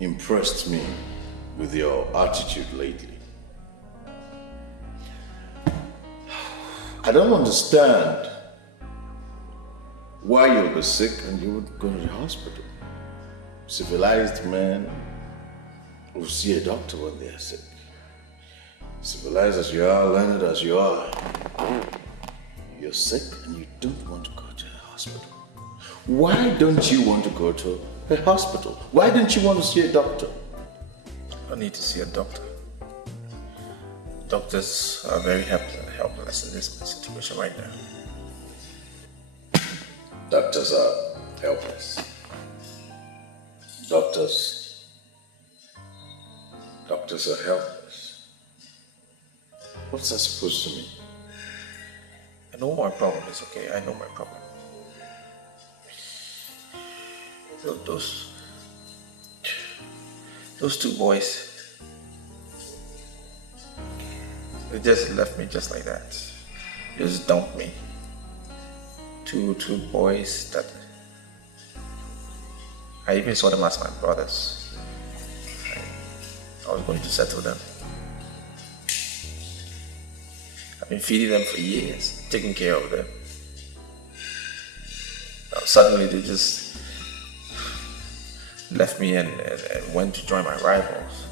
impressed me with your attitude lately. I don't understand why you'll be sick and you would go to the hospital. Civilized men will see a doctor when they are sick. Civilized as you are, learned as you are, you're sick and you don't want to go to the hospital. Why don't you want to go to a hospital? Why don't you want to see a doctor? I need to see a doctor. Doctors are very helpless in this situation right now. Doctors are helpless. Doctors are helpless. What's that supposed to mean? I know my problem is, okay? I know my problem. Those two boys, they just left me just like that. Just dumped me. Two boys that I even saw them as my brothers. I was going to settle them. I've been feeding them for years, taking care of them. Now suddenly they just left me and went to join my rivals,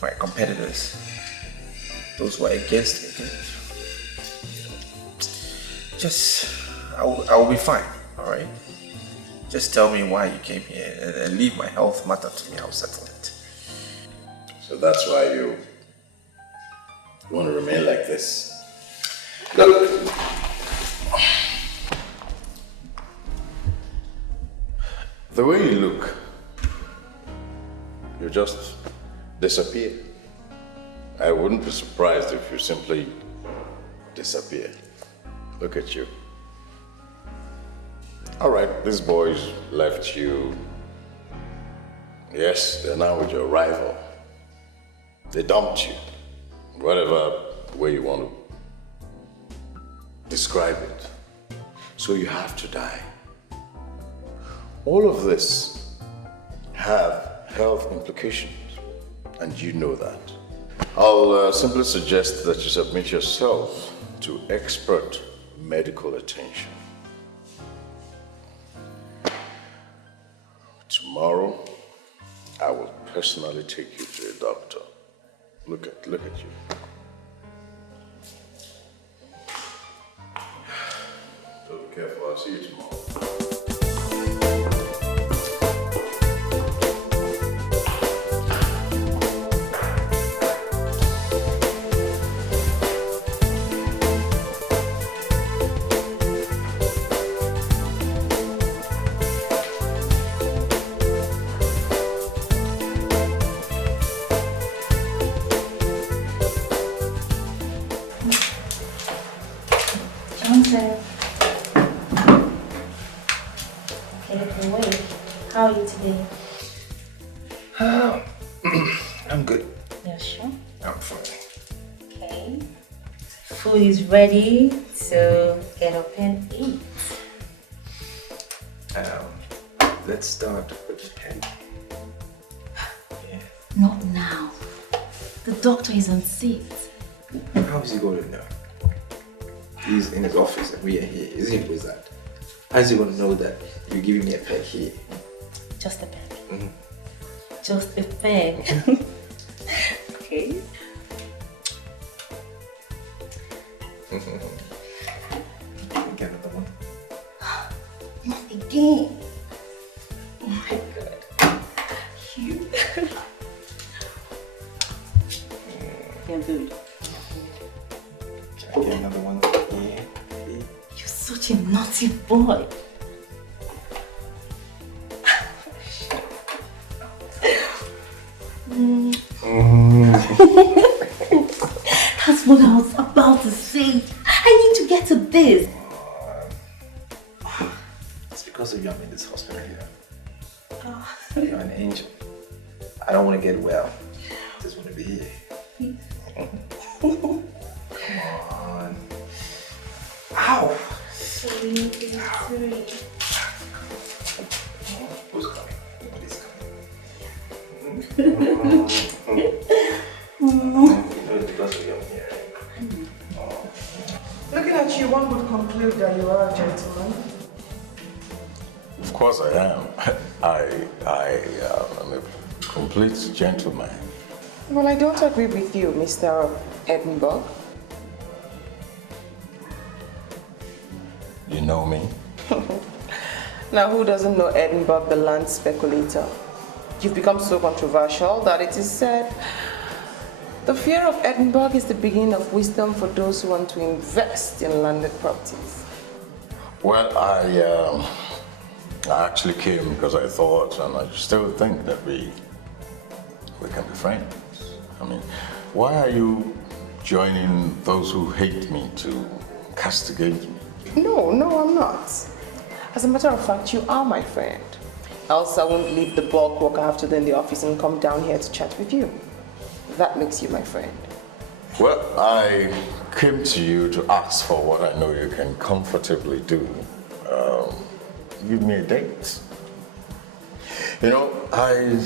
my competitors, those who are against me. I will be fine, all right? Just tell me why you came here and leave my health matter to me. I'll settle it. So that's why you want to remain like this. Look, the way you look, you just disappear. I wouldn't be surprised if you simply disappear. Look at you. All right, these boys left you. Yes, they're now with your rival. They dumped you. Whatever way you want to describe it. So you have to die. All of this have health implications, and you know that. I'll simply suggest that you submit yourself to expert medical attention. Tomorrow, I will personally take you to a doctor. Look at you. So be careful, I'll see you tomorrow. How are you today? I'm good. Yeah, sure? I'm fine. Okay. Food is ready, so get up and eat. Let's start with the pen. Yeah. Not now. The doctor is on seat. How is he going to know? He's in his office and we are here. Is he with that? How is he going to know that you're giving me a pen here? Just a pen. Mm-hmm. Just a pen. Okay. Get another one. Not again. Oh my god. You. You're good. Can I get another one? Yeah. You're such a naughty boy. That's what I was about to say. I need to get to this. It's because of you I'm in this hospital here. You're an angel. I don't want to get well. I just want to be here. Come on. Ow! Sorry. Who's coming? Nobody's coming. Looking at you, one would conclude that you are a gentleman. Of course I am. I am a complete gentleman. Well, I don't agree with you, Mr. Edinburgh. You know me? Now, who doesn't know Edinburgh, the land speculator? You've become so controversial that it is said the fear of Edinburgh is the beginning of wisdom for those who want to invest in landed properties. Well, I actually came because I thought, and I still think that we can be friends. I mean, why are you joining those who hate me to castigate me? No, I'm not. As a matter of fact, you are my friend. Else I won't leave the bulk work I have to do in the office and come down here to chat with you. That makes you my friend. Well, I came to you to ask for what I know you can comfortably do. Give me a date. You know, I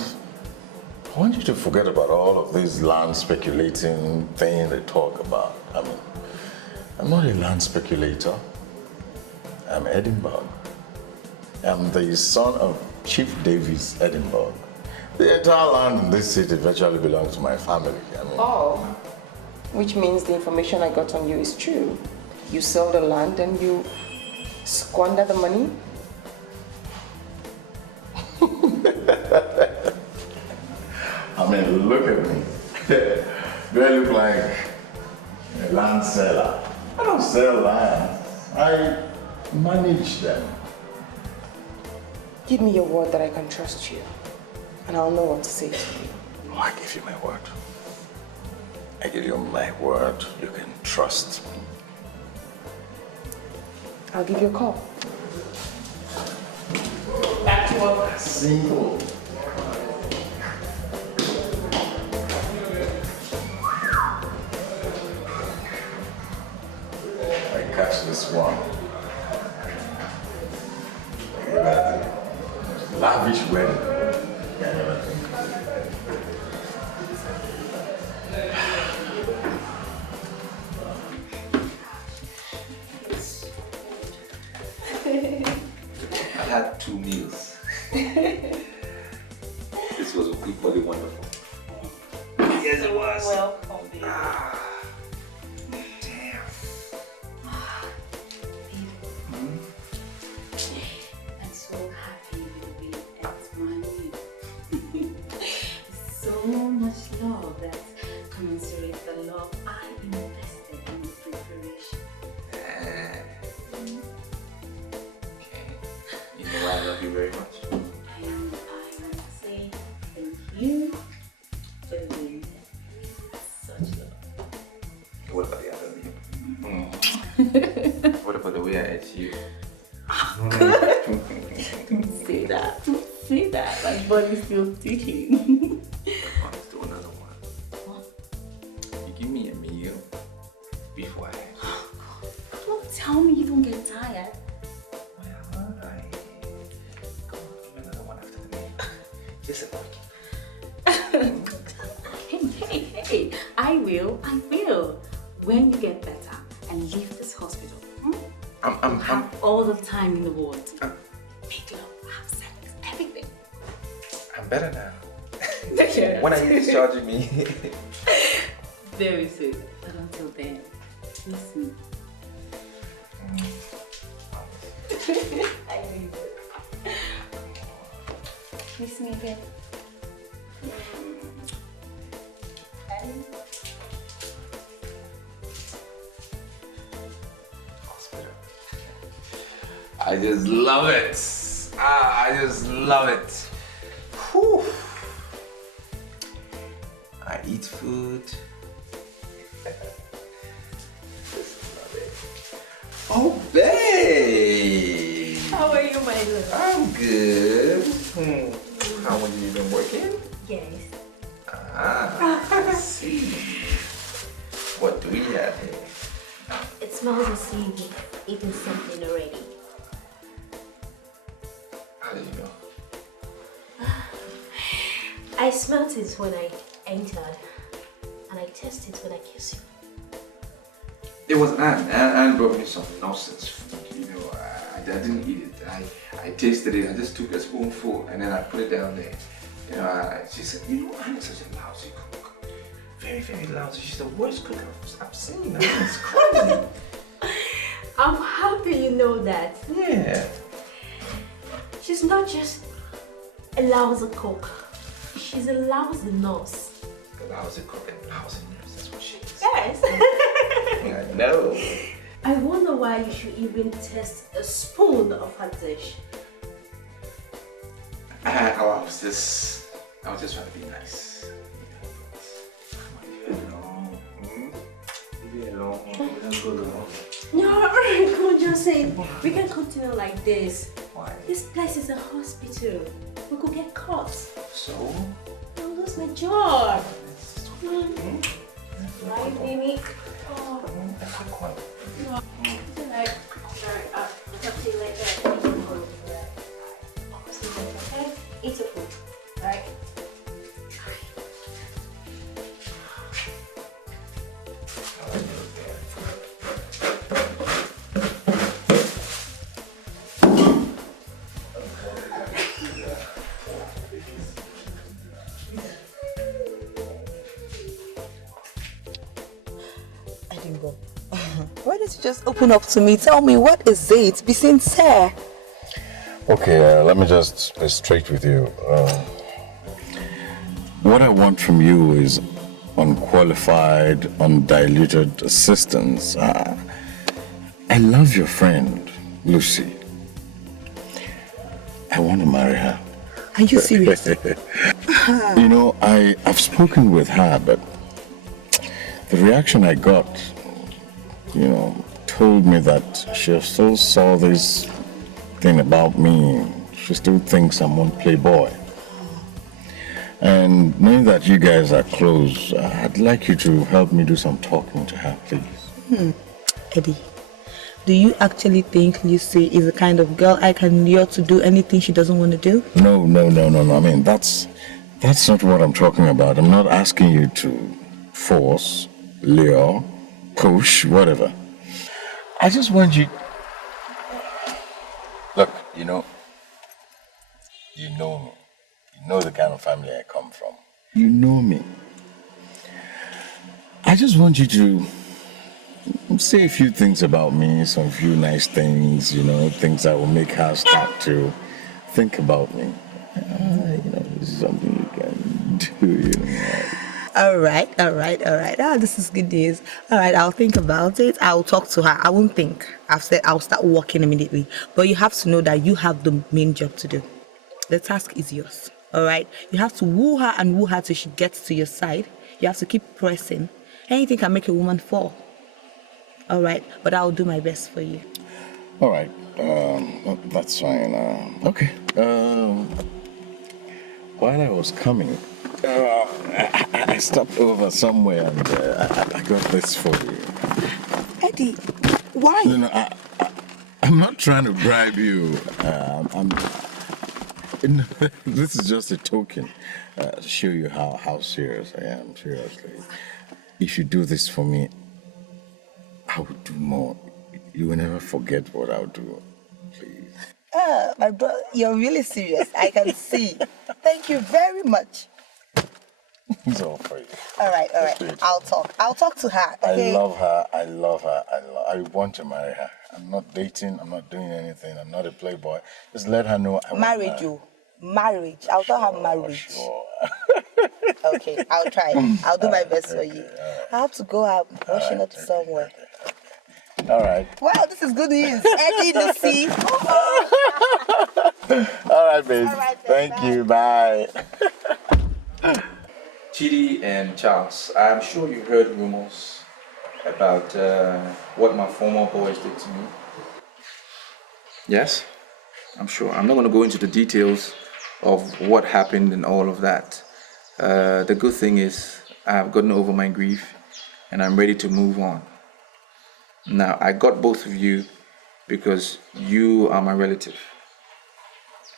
want you to forget about all of this land speculating thing they talk about. I mean, I'm not a land speculator. I'm Edinburgh. I'm the son of Chief Davis Edinburgh. The entire land in this city virtually belongs to my family. I mean, which means the information I got on you is true. You sell the land and you squander the money? I mean, look at me. Do I look like a land seller? I don't sell land. I manage them. Give me your word that I can trust you, and I'll know what to say to you. Oh, I give you my word. I give you my word. You can trust me. I'll give you a call. Back to work. Simple. I catch this one. Lavish wedding. I never think. I had 2 meals. This was equally wonderful. Yes, it was. Welcome, baby. Damn. I'm so happy you'll be at money. So much love that commensurates the love I invested in the preparation. Okay. You know I love you very much. And I want to say thank you for being such love. What about the other you? What about the way I ate you? Don't say that. Don't say that. My body's still ticking. Let's do another one. What? You give me a meal before I eat. Don't tell me you don't get tired. Well, I go give another one after the meal. Just a quick. Hey, I will. When you get better and leave this hospital, have all the time in the world. Make love, have sex, everything. I'm better now. When are you discharging me? Very soon. But until then, kiss me. I need it. Kiss me again. I just love it. I just love it. Whew. I eat food. Oh, babe. How are you, my love? I'm good. How long have you been working? Yes. I see. What do we have here? It smells as if you've eaten something already. How do you know? I I smelt it when I entered, and I tasted it when I kissed you. It was Anne. Anne brought me some nonsense food. I didn't eat it. I tasted it. I just took a spoonful and then I put it down there. She said, Anne is such a lousy cook. Very, very lousy. She's the worst cook I've seen. It's crazy. I'm happy you know that. Yeah. She's not just a lousy cook. She's a lousy nurse. A lousy cook and lousy nurse. That's what she is. Yes. I know. I wonder why you should even taste a spoon of her dish. I was just trying to be nice. Leave it alone. Let's go along. No, come on, Joseph. We can continue like this. Why? This place is a hospital. We could get caught. So? I'll lose my job. Right, baby? Oh. No. Alright, I'll talk to you later. Okay? Eat your food. Alright? Why don't you just open up to me? Tell me, what is it? Be sincere. Okay, let me just be straight with you. What I want from you is unqualified, undiluted assistance. I love your friend, Lucy. I want to marry her. Are you serious? I've spoken with her, but the reaction I got, told me that she still saw this thing about me. She still thinks I'm one playboy. And knowing that you guys are close, I'd like you to help me do some talking to her, please. Eddie, do you actually think Lucy is the kind of girl I can lure to do anything she doesn't want to do? No. I mean, that's not what I'm talking about. I'm not asking you to force, lure, push, whatever. I just want you... Look, you know me. You know the kind of family I come from. You know me. I just want you to say a few things about me, some few nice things, things that will make her start to think about me. This is something you can do, All right. This is good news. All right, I'll think about it. I'll talk to her. I won't think. I've said I'll start working immediately. But you have to know that you have the main job to do. The task is yours. All right? You have to woo her till she gets to your side. You have to keep pressing. Anything can make a woman fall. All right? But I'll do my best for you. All right. That's fine. Okay. While I was coming, I stopped over somewhere and I got this for you. Eddie, why? No, I'm not trying to bribe you. This is just a token to show you how serious I am, seriously. If you do this for me, I will do more. You will never forget what I'll do, please. My brother, you're really serious. I can see. Thank you very much. It's all for you. All right. I'll talk to her. Okay? I love her. I want to marry her. I'm not dating. I'm not doing anything. I'm not a playboy. Just let her know I want her. Marriage. I'll tell her marriage. Sure. Okay, I'll try. I'll do my best for you. I have to go out washing up somewhere. All right. Wow, this is good news. Eddie, Lucy. All right, babe. All right, Thank you. Bye. Chidi and Charles, I'm sure you heard rumors about what my former boys did to me. Yes, I'm sure. I'm not going to go into the details of what happened and all of that. The good thing is I've gotten over my grief and I'm ready to move on. Now, I got both of you because you are my relative.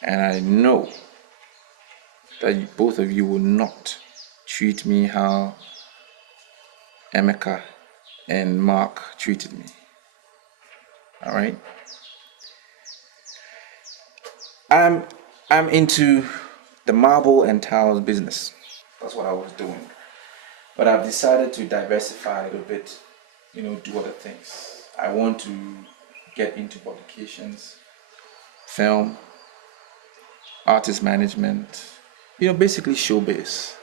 And I know that both of you will not treat me how Emeka and Mark treated me. All right? I'm into the marble and tiles business. That's what I was doing. But I've decided to diversify a little bit, do other things. I want to get into publications, film, artist management, basically showbiz.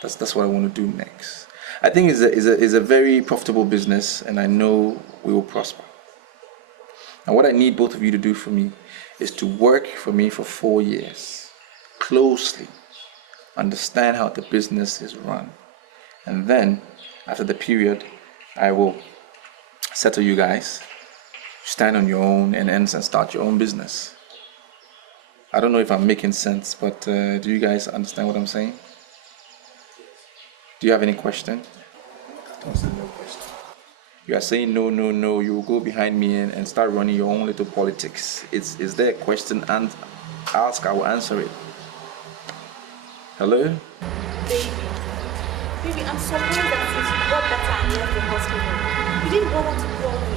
That's what I want to do next. I think it's a very profitable business, and I know we will prosper. And what I need both of you to do for me is to work for me for 4 years, closely, understand how the business is run. And then, after the period, I will settle you guys, stand on your own and start your own business. I don't know if I'm making sense, but do you guys understand what I'm saying? Do you have any question? Don't say no question. You are saying no, no, no. You will go behind me and start running your own little politics. Is there a question and ask? I will answer it. Hello? Baby, I'm surprised that since you got better and left the hospital, you didn't bother to call me.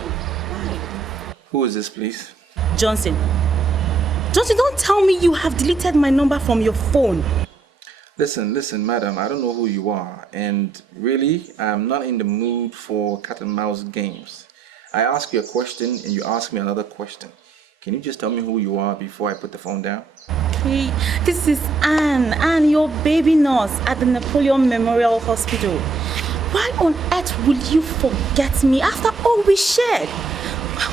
Why? Who is this, please? Johnson, don't tell me you have deleted my number from your phone. Listen, madam, I don't know who you are, and really, I'm not in the mood for cat and mouse games. I ask you a question, and you ask me another question. Can you just tell me who you are before I put the phone down? Hey, this is Anne, your baby nurse at the Napoleon Memorial Hospital. Why on earth would you forget me after all we shared?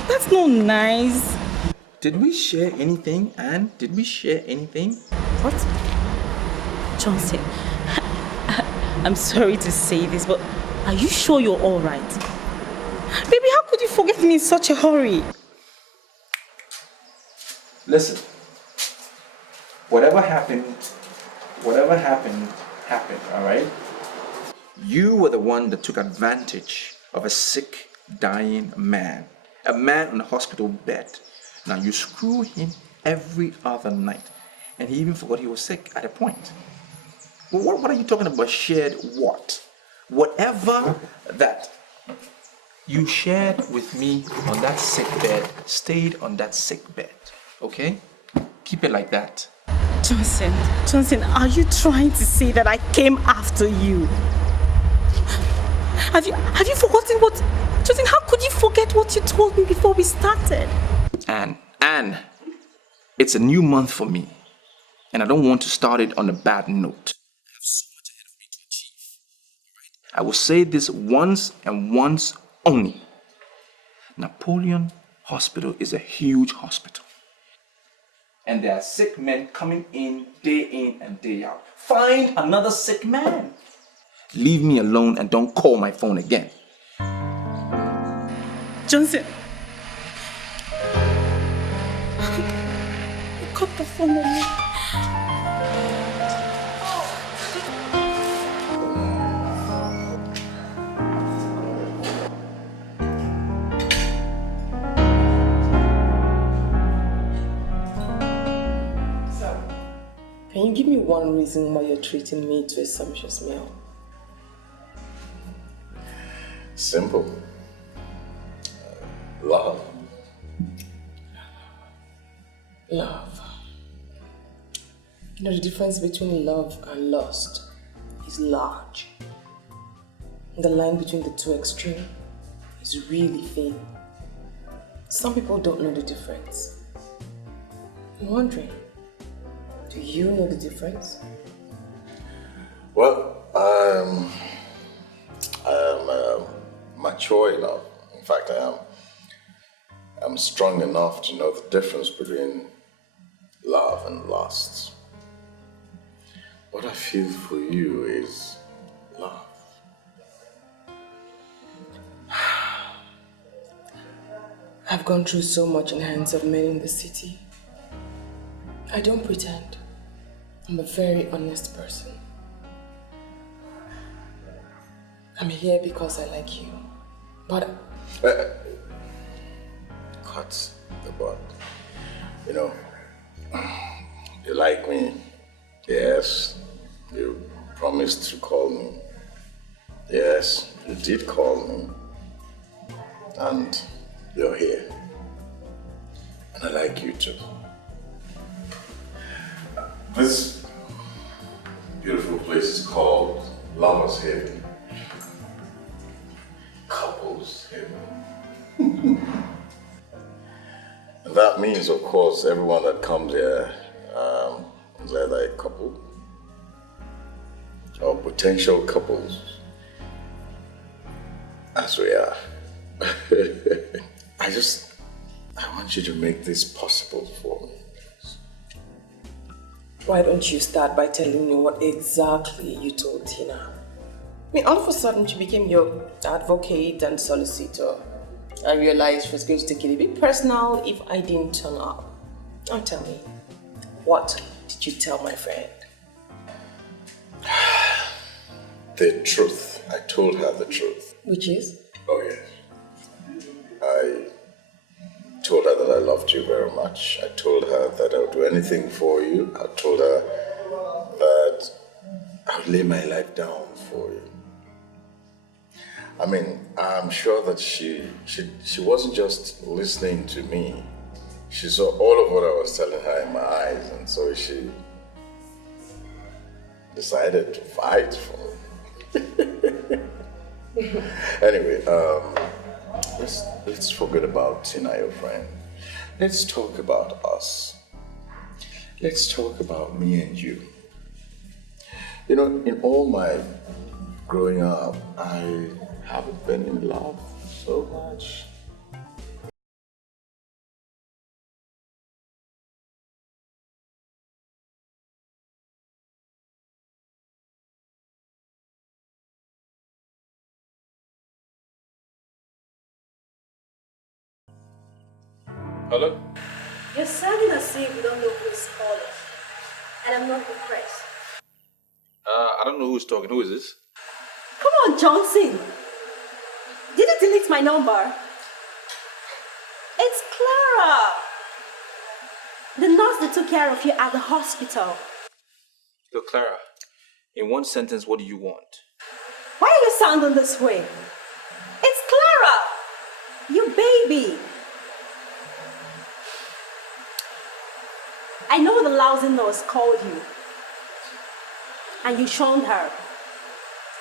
That's not nice. Did we share anything, Anne? Did we share anything? What? Johnson, I'm sorry to say this, but are you sure you're all right? Baby, how could you forget me in such a hurry? Listen, whatever happened, all right? You were the one that took advantage of a sick, dying man, a man on a hospital bed. Now you screw him every other night, and he even forgot he was sick at a point. Well, what are you talking about? Shared what? Whatever that you shared with me on that sick bed stayed on that sick bed. Okay? Keep it like that. Johnson, are you trying to say that I came after you? Have you forgotten what... Johnson, how could you forget what you told me before we started? Anne, it's a new month for me, and I don't want to start it on a bad note. I have so much ahead of me to achieve. Right? I will say this once and once only. Napoleon Hospital is a huge hospital. And there are sick men coming in and day out. Find another sick man. Leave me alone and don't call my phone again. Johnson. Cut the phone on me. Can you give me one reason why you're treating me to a sumptuous meal? Simple. Love. Love. You know, the difference between love and lust is large. The line between the two extremes is really thin. Some people don't know the difference. I'm wondering, do you know the difference? Well, I'm mature enough. In fact, I'm strong enough to know the difference between love and lust. What I feel for you is love. I've gone through so much in the hands of men in the city. I don't pretend. I'm a very honest person. I'm here because I like you. But... Cut the bud. You know, you like me Yes, you promised to call me. Yes, you did call me. And you're here. And I like you too. This beautiful place is called Lover's Haven. Couples Haven. And that means, of course, everyone that comes here is either a couple or potential couples, as we are. I want you to make this possible for me. Why don't you start by telling me what exactly you told Tina? I mean, all of a sudden she became your advocate and solicitor. I realized she was going to take it a bit personal if I didn't turn up. Now tell me, what did you tell my friend? The truth. I told her the truth. Which is? Oh, yes. I told her that I loved you very much. I told her that I would do anything for you. I told her that I would lay my life down for you. I mean, I'm sure that she wasn't just listening to me. She saw all of what I was telling her in my eyes, and so she decided to fight for me. Anyway, let's forget about Tina, your friend. Let's talk about us. Let's talk about me and you. You know, in all my growing up, I haven't been in love so much. Hello? You're sounding as if you don't know who is calling. And I'm not impressed. I don't know who's talking. Who is this? Come on, Johnson. Did you delete my number? It's Clara. The nurse that took care of you at the hospital. Look, Clara, in one sentence, what do you want? Why are you sounding this way? It's Clara. You baby. I know the lousy nurse called you. And you shunned her.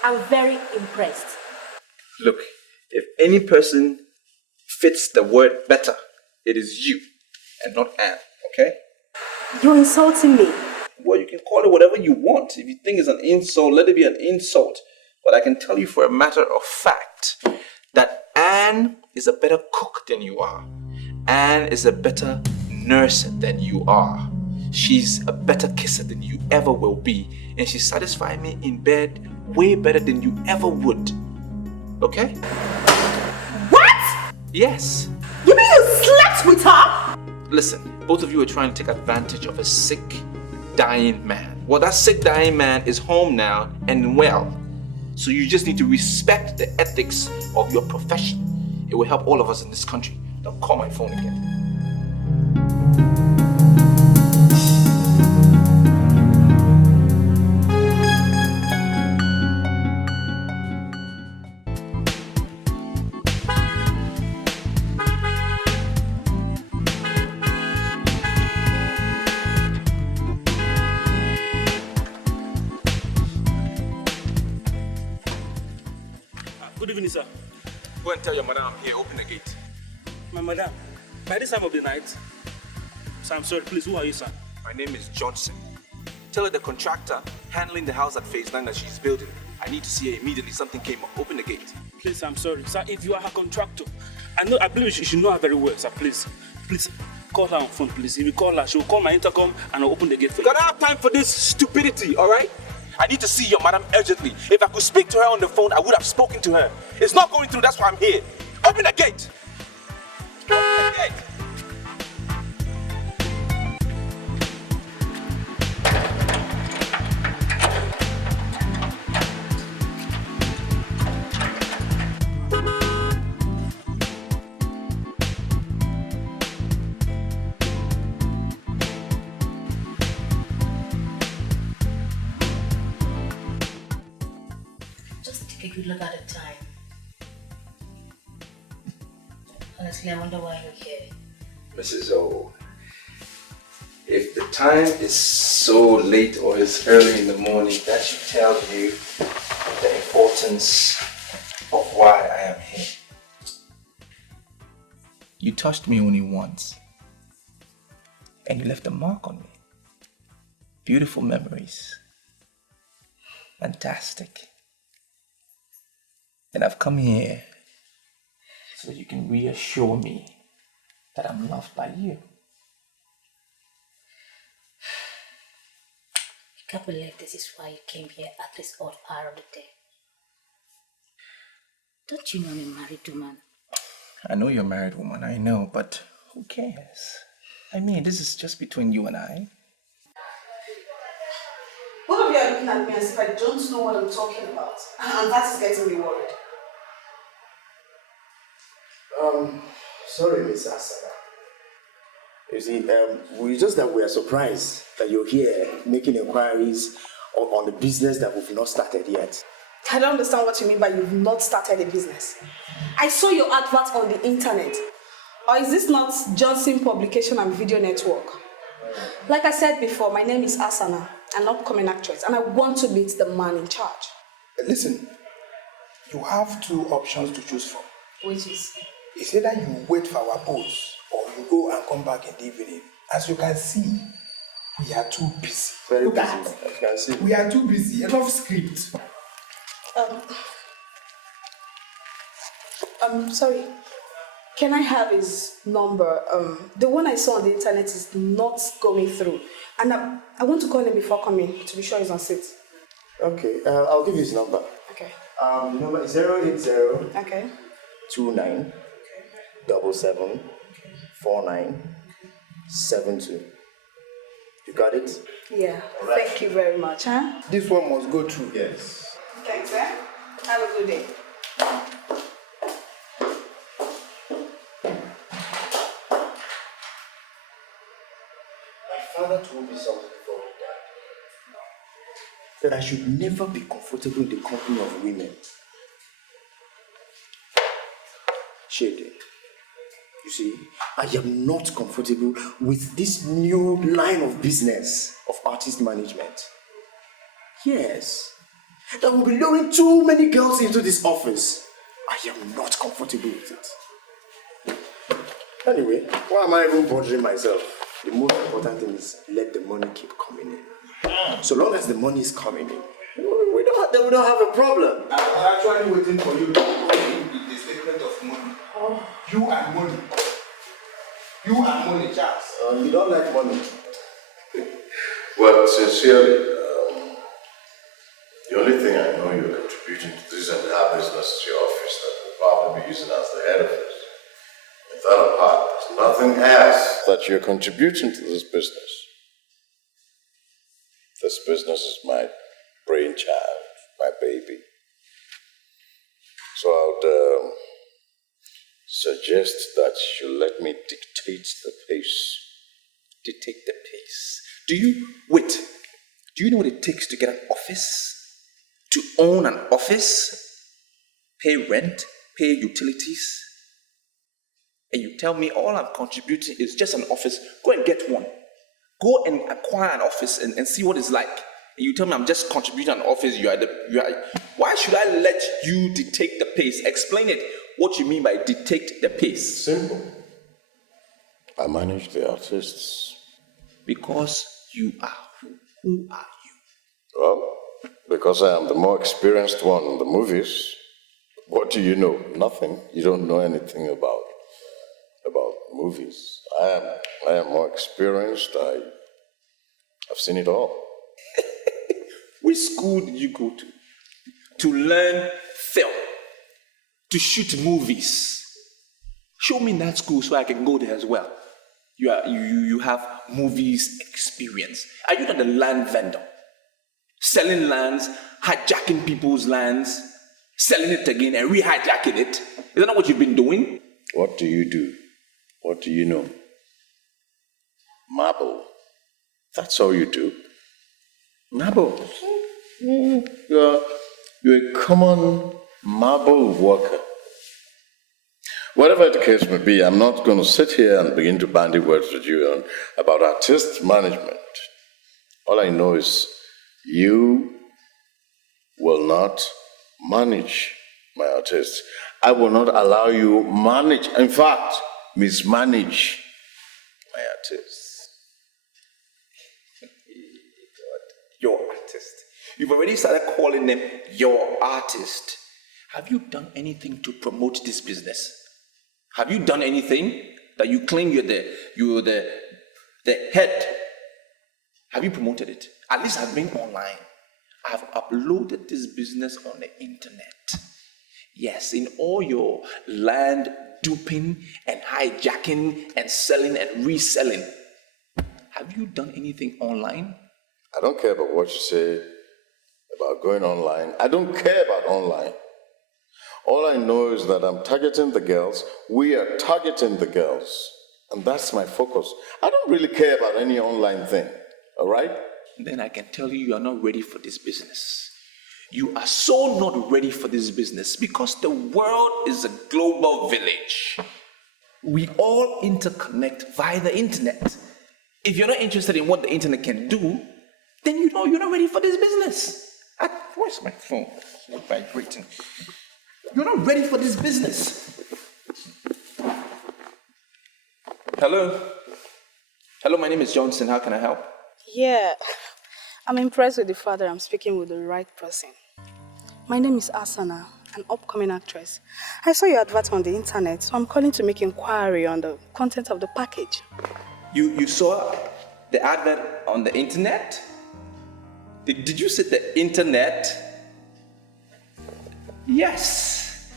I'm very impressed. Look, if any person fits the word better, it is you and not Anne, okay? You're insulting me. Well, you can call it whatever you want. If you think it's an insult, let it be an insult. But I can tell you for a matter of fact that Anne is a better cook than you are. Anne is a better nurse than you are. She's a better kisser than you ever will be. And she satisfies me in bed way better than you ever would. Okay? What? Yes. You mean you slept with her? Listen, both of you are trying to take advantage of a sick, dying man. Well, that sick, dying man is home now and well. So you just need to respect the ethics of your profession. It will help all of us in this country. Don't call my phone again. Good evening, sir. Go and tell your madam I'm here. Open the gate. My madam, by this time of the night, sir, I'm sorry, please, who are you, sir? My name is Johnson. Tell her the contractor handling the house at phase 9 that she's building. I need to see her immediately. Something came up. Open the gate. Please, I'm sorry. Sir, if you are her contractor, I believe you should know her very well, sir. Please, call her on phone, please. If you call her, she'll call my intercom and I'll open the gate for you. I don't have time for this stupidity, all right? I need to see your madam urgently. If I could speak to her on the phone, I would have spoken to her. It's not going through, that's why I'm here. Open the gate! Open the gate! Take a good look at the time. Honestly, I wonder why you're here. Mrs. O, if the time is so late or it's early in the morning, that should tell you the importance of why I am here. You touched me only once, and you left a mark on me. Beautiful memories. Fantastic. And I've come here so you can reassure me that I'm loved by you. I can't believe this is why you came here at this odd hour of the day. Don't you know I'm a married woman? I know you're a married woman, I know, but who cares? I mean, this is just between you and I. Both of you are looking at me as if I don't know what I'm talking about. And that is getting me worried. Sorry, Miss Asana. You see, just that we are surprised that you're here making inquiries on the business that we've not started yet. I don't understand what you mean by you've not started a business. I saw your advert on the internet. Or is this not Johnson Publication and Video Network? Like I said before, my name is Asana, an upcoming actress, and I want to meet the man in charge. Listen, you have two options to choose from. Which is? It's either you wait for our boss or you go and come back in the evening. As you can see, we are too busy. Very busy. As you can see. We are too busy. Enough script. Sorry. Can I have his number? The one I saw on the internet is not going through. And I want to call him before coming to be sure he's on seat. Okay, I'll give you his number. Okay. Number 080 Okay. 29 77 49 72. You got it? Yeah. Right. Thank you very much, huh? This one must go through. Yes. Thanks, eh? Have a good day. My father told me something before he died. That I should never be comfortable in the company of women. Shady. You see, I am not comfortable with this new line of business of artist management. Yes. That will be luring too many girls into this office. I am not comfortable with it. Anyway, why am I even bothering myself? The most important thing is let the money keep coming in. So long as the money is coming in, we don't have a problem. I'm actually waiting for you to give the statement of money. You and money. You and money, Charles. You don't like money. Well, sincerely, the only thing I know you're contributing to this entire business is your office that we'll probably be using as the head of it. With that apart, there's nothing else that you're contributing to this business. This business is my brainchild, my baby. So I would suggest that you let me dictate the pace. Dictate the pace. Do you know what it takes to get an office? To own an office? Pay rent? Pay utilities? And you tell me all I'm contributing is just an office. Go and get one. Go and acquire an office and see what it's like. And you tell me I'm just contributing an office. Why should I let you dictate the pace? Explain it. What you mean by dictate the pace? Simple. I manage the artists. Because you are who? Who are you? Well, because I am the more experienced one in the movies. What do you know? Nothing. You don't know anything about movies. I am more experienced. I've seen it all. Which school did you go to? To learn film. To shoot movies. Show me that school so I can go there as well. You have movies experience. Are you not a land vendor? Selling lands, hijacking people's lands, selling it again and re-hijacking it? Is that not what you've been doing? What do you do? What do you know? Marble. That's all you do. Marble? You're a common marble worker. Whatever the case may be, I'm not going to sit here and begin to bandy words with you about artist management. All I know is you will not manage my artists. I will not allow you manage, in fact, mismanage my artists. Your artist. You've already started calling them your artist. Have you done anything to promote this business? Have you done anything that you claim you're the head? Have you promoted it? At least I've been online. I've uploaded this business on the internet. Yes, in all your land duping and hijacking and selling and reselling. Have you done anything online? I don't care about what you say about going online. I don't care about online. All I know is that I'm targeting the girls. We are targeting the girls. And that's my focus. I don't really care about any online thing. All right? Then I can tell you are not ready for this business. You are so not ready for this business because the world is a global village. We all interconnect via the internet. If you're not interested in what the internet can do, then you know you're not ready for this business. Where's my phone? It's not vibrating. You're not ready for this business. Hello? Hello, my name is Johnson. How can I help? Yeah, I'm impressed with the fact that I'm speaking with the right person. My name is Asana, an upcoming actress. I saw your advert on the internet, so I'm calling to make inquiry on the content of the package. You saw the advert on the internet? Did you say the internet? Yes.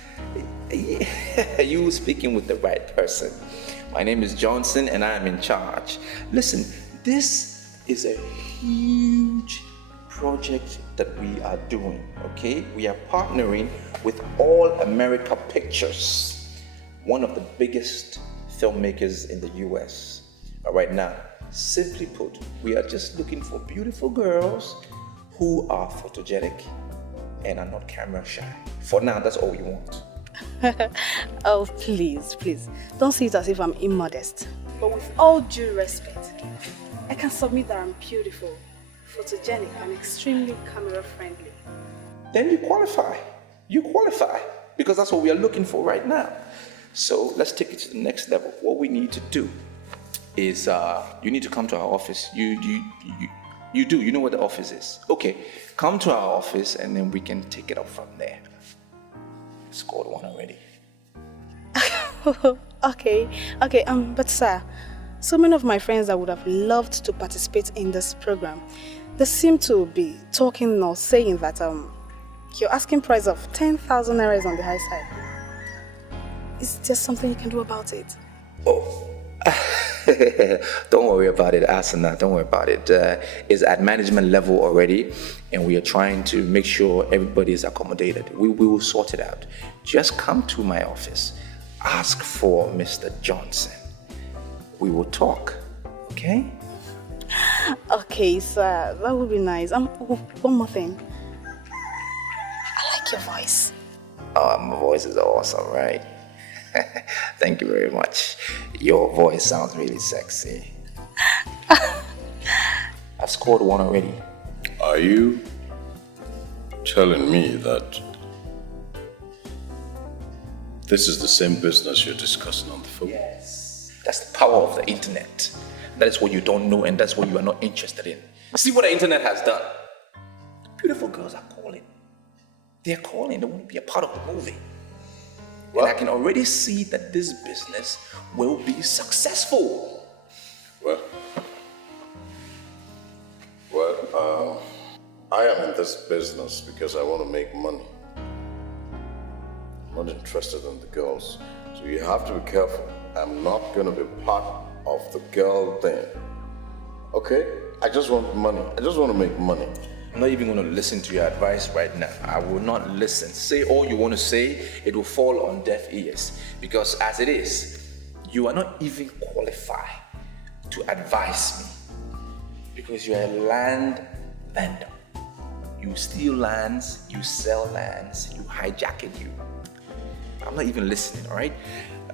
You speaking with the right person. My name is Johnson and I am in charge. Listen, this is a huge project that we are doing, okay? We are partnering with All America Pictures, one of the biggest filmmakers in the US. Right now, simply put, we are just looking for beautiful girls who are photogenic and are not camera shy. For now, that's all we want. Oh, please, please. Don't see it as if I'm immodest. But with all due respect, I can submit that I'm beautiful, photogenic, and extremely camera friendly. Then you qualify. You qualify. Because that's what we are looking for right now. So let's take it to the next level. What we need to do is you need to come to our office. You do. You know where the office is. Okay, come to our office and then we can take it up from there. Scored one already. Okay. But sir, so many of my friends that would have loved to participate in this program, they seem to be talking or saying that your asking price of 10,000 naira is on the high side. Is there something you can do about it? Oh. Don't worry about it, Asana. Don't worry about it. It's at management level already, and we are trying to make sure everybody is accommodated. We will sort it out. Just come to my office. Ask for Mr. Johnson. We will talk. Okay? Okay, sir. That would be nice. One more thing. I like your voice. Oh, my voice is awesome, right? Thank you very much. Your voice sounds really sexy. I've scored one already. Are you telling me that this is the same business you're discussing on the phone? Yes. That's the power of the internet. That is what you don't know and that's what you are not interested in. See what the internet has done. Beautiful girls are calling. They're calling. They want to be a part of the movie. Well, and I can already see that this business will be successful. Well, I am in this business because I want to make money. I'm not interested in the girls. So you have to be careful. I'm not going to be part of the girl thing. Okay? I just want money. I just want to make money. I'm not even going to listen to your advice right now. I will not listen. Say all you want to say, it will fall on deaf ears. Because as it is, you are not even qualified to advise me. Because you're a land vendor. You steal lands, you sell lands, you hijack it, you. I'm not even listening, all right?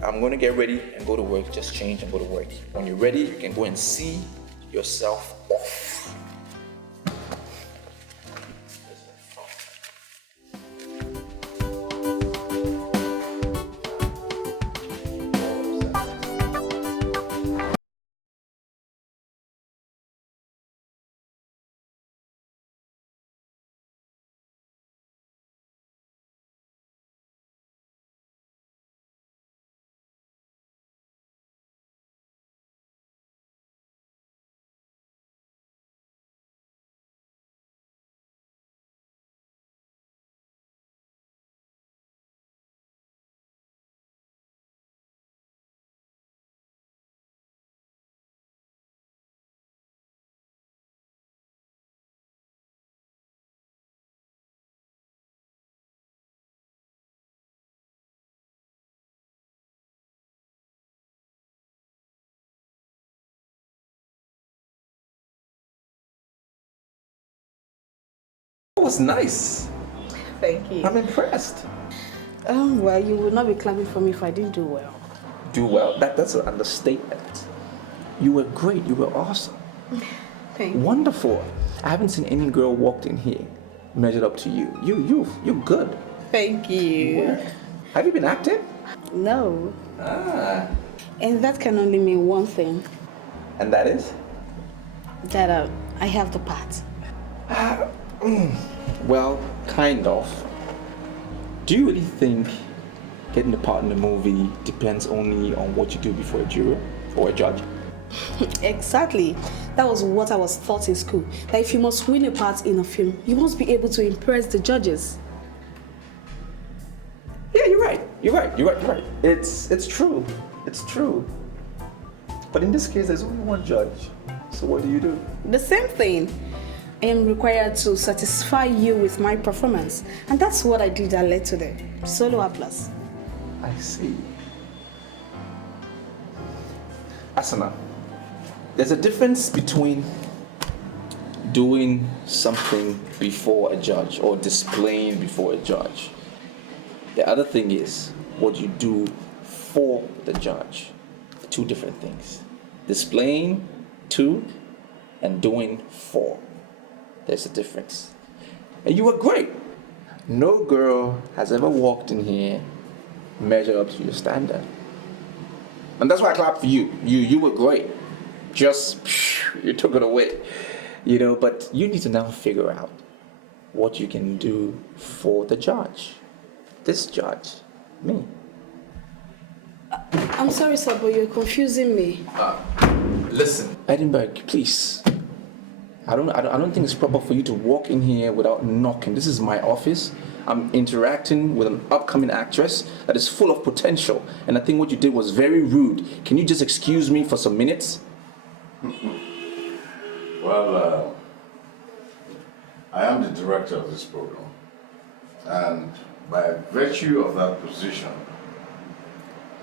I'm gonna get ready and go to work. Just change and go to work. When you're ready, you can go and see yourself off. That was nice. Thank you. I'm impressed. Well, you would not be clapping for me if I didn't do well. Do well? That's an understatement. You were great. You were awesome. Thank you. Wonderful. I haven't seen any girl walked in here measured up to you. You're good. Thank you. Yeah. Have you been acting? No. Ah. And that can only mean one thing. And that is? That I have the part. Well, kind of. Do you really think getting the part in the movie depends only on what you do before a jury or a judge? Exactly. That was what I was taught in school. That if you must win a part in a film, you must be able to impress the judges. Yeah, you're right. It's true. It's true. But in this case, there's only one judge. So what do? The same thing. I am required to satisfy you with my performance. And that's what I did that led to the solo A+. I see. Asana, there's a difference between doing something before a judge or displaying before a judge. The other thing is what you do for the judge. Two different things. Displaying to and doing for. There's a difference. And you were great. No girl has ever walked in here measured up to your standard. And that's why I clap for you. You were great. Just, you took it away. But you need to now figure out what you can do for the judge. This judge, me. I'm sorry, sir, but you're confusing me. Listen, Edinburgh, please. I don't think it's proper for you to walk in here without knocking. This is my office. I'm interacting with an upcoming actress that is full of potential. And I think what you did was very rude. Can you just excuse me for some minutes? Well, I am the director of this program. And by virtue of that position,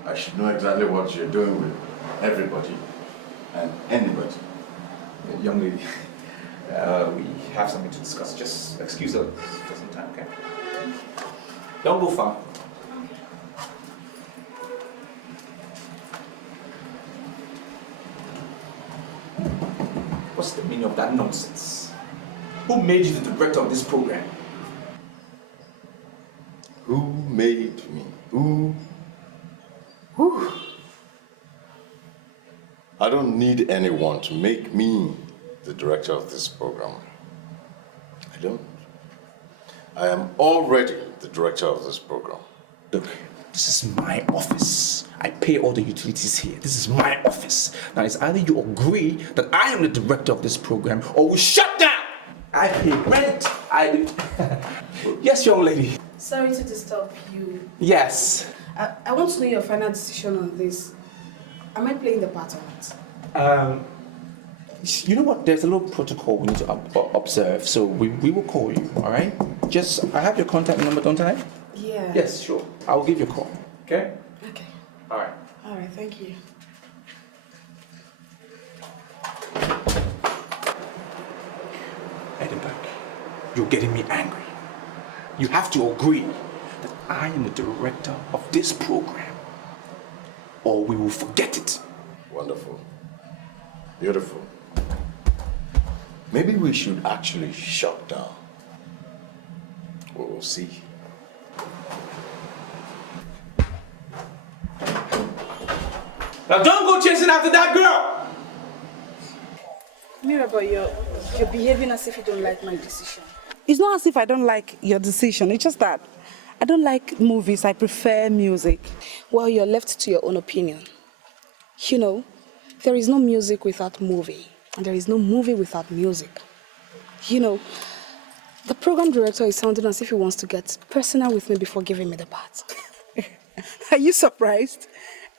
I should know exactly what you're doing with everybody and anybody. Young lady. We have something to discuss. Just excuse us for some time, okay? Don't go far. What's the meaning of that nonsense? Who made you the director of this program? Who made me? Who? I don't need anyone to make me the director of this program. I don't. I am already the director of this program. Look, this is my office. I pay all the utilities here. This is my office. Now it's either you agree that I am the director of this program or we shut down. I pay rent. I do. Yes, young lady. Sorry to disturb you. Yes. I want to know your final decision on this. Am I playing the part or not? You know what? There's a little protocol we need to observe, so we will call you, all right? Just, I have your contact number, don't I? Yeah. Yes, sure. I'll give you a call, okay? Okay. All right. All right, thank you. Edinburgh, You're getting me angry. You have to agree that I am the director of this program, or we will forget it. Wonderful. Beautiful. Maybe we should actually shut down. We'll see. Now don't go chasing after that girl! Mirabel, you're behaving as if you don't like my decision. It's not as if I don't like your decision. It's just that I don't like movies. I prefer music. Well, you're left to your own opinion. You know, there is no music without movie. And there is no movie without music. You know, the program director is sounding as if he wants to get personal with me before giving me the part. Are you surprised?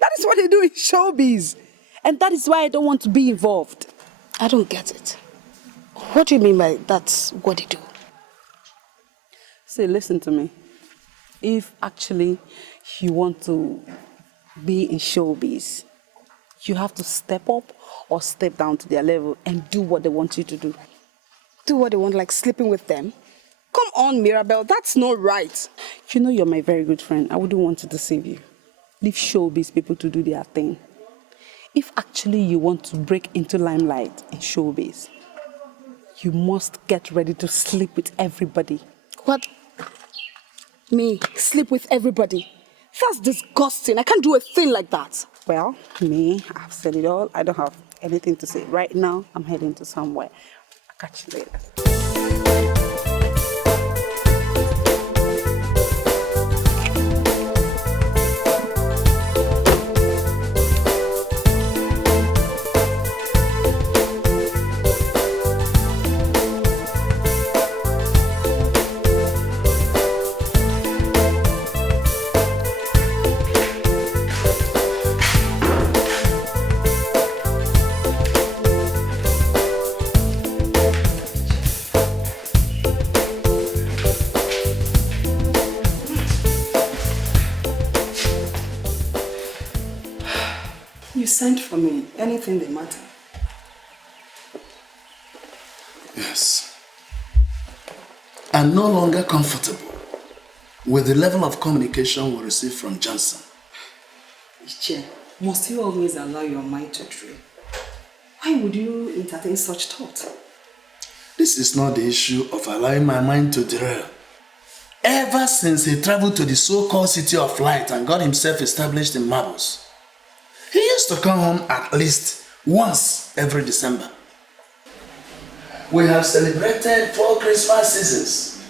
That is what they do in showbiz. And that is why I don't want to be involved. I don't get it. What do you mean by that's what they do? See, listen to me. If actually you want to be in showbiz, you have to step up or step down to their level and do what they want you to do. Do what they want, like sleeping with them? Come on, Mirabel, that's not right. You know you're my very good friend. I wouldn't want to deceive you. Leave showbiz people to do their thing. If actually you want to break into limelight in showbiz, you must get ready to sleep with everybody. What? Me? Sleep with everybody? That's disgusting. I can't do a thing like that. Well, me, I've said it all. I don't have anything to say. Right now, I'm heading to somewhere. I'll catch you later. Sent for me. Anything they matter. Yes. I'm no longer comfortable with the level of communication we receive from Johnson. Iche, must you always allow your mind to dream? Why would you entertain such thought? This is not the issue of allowing my mind to derail. Ever since he traveled to the so-called City of Light and got himself established in Marbles, he used to come home at least once every December. We have celebrated 4 Christmas seasons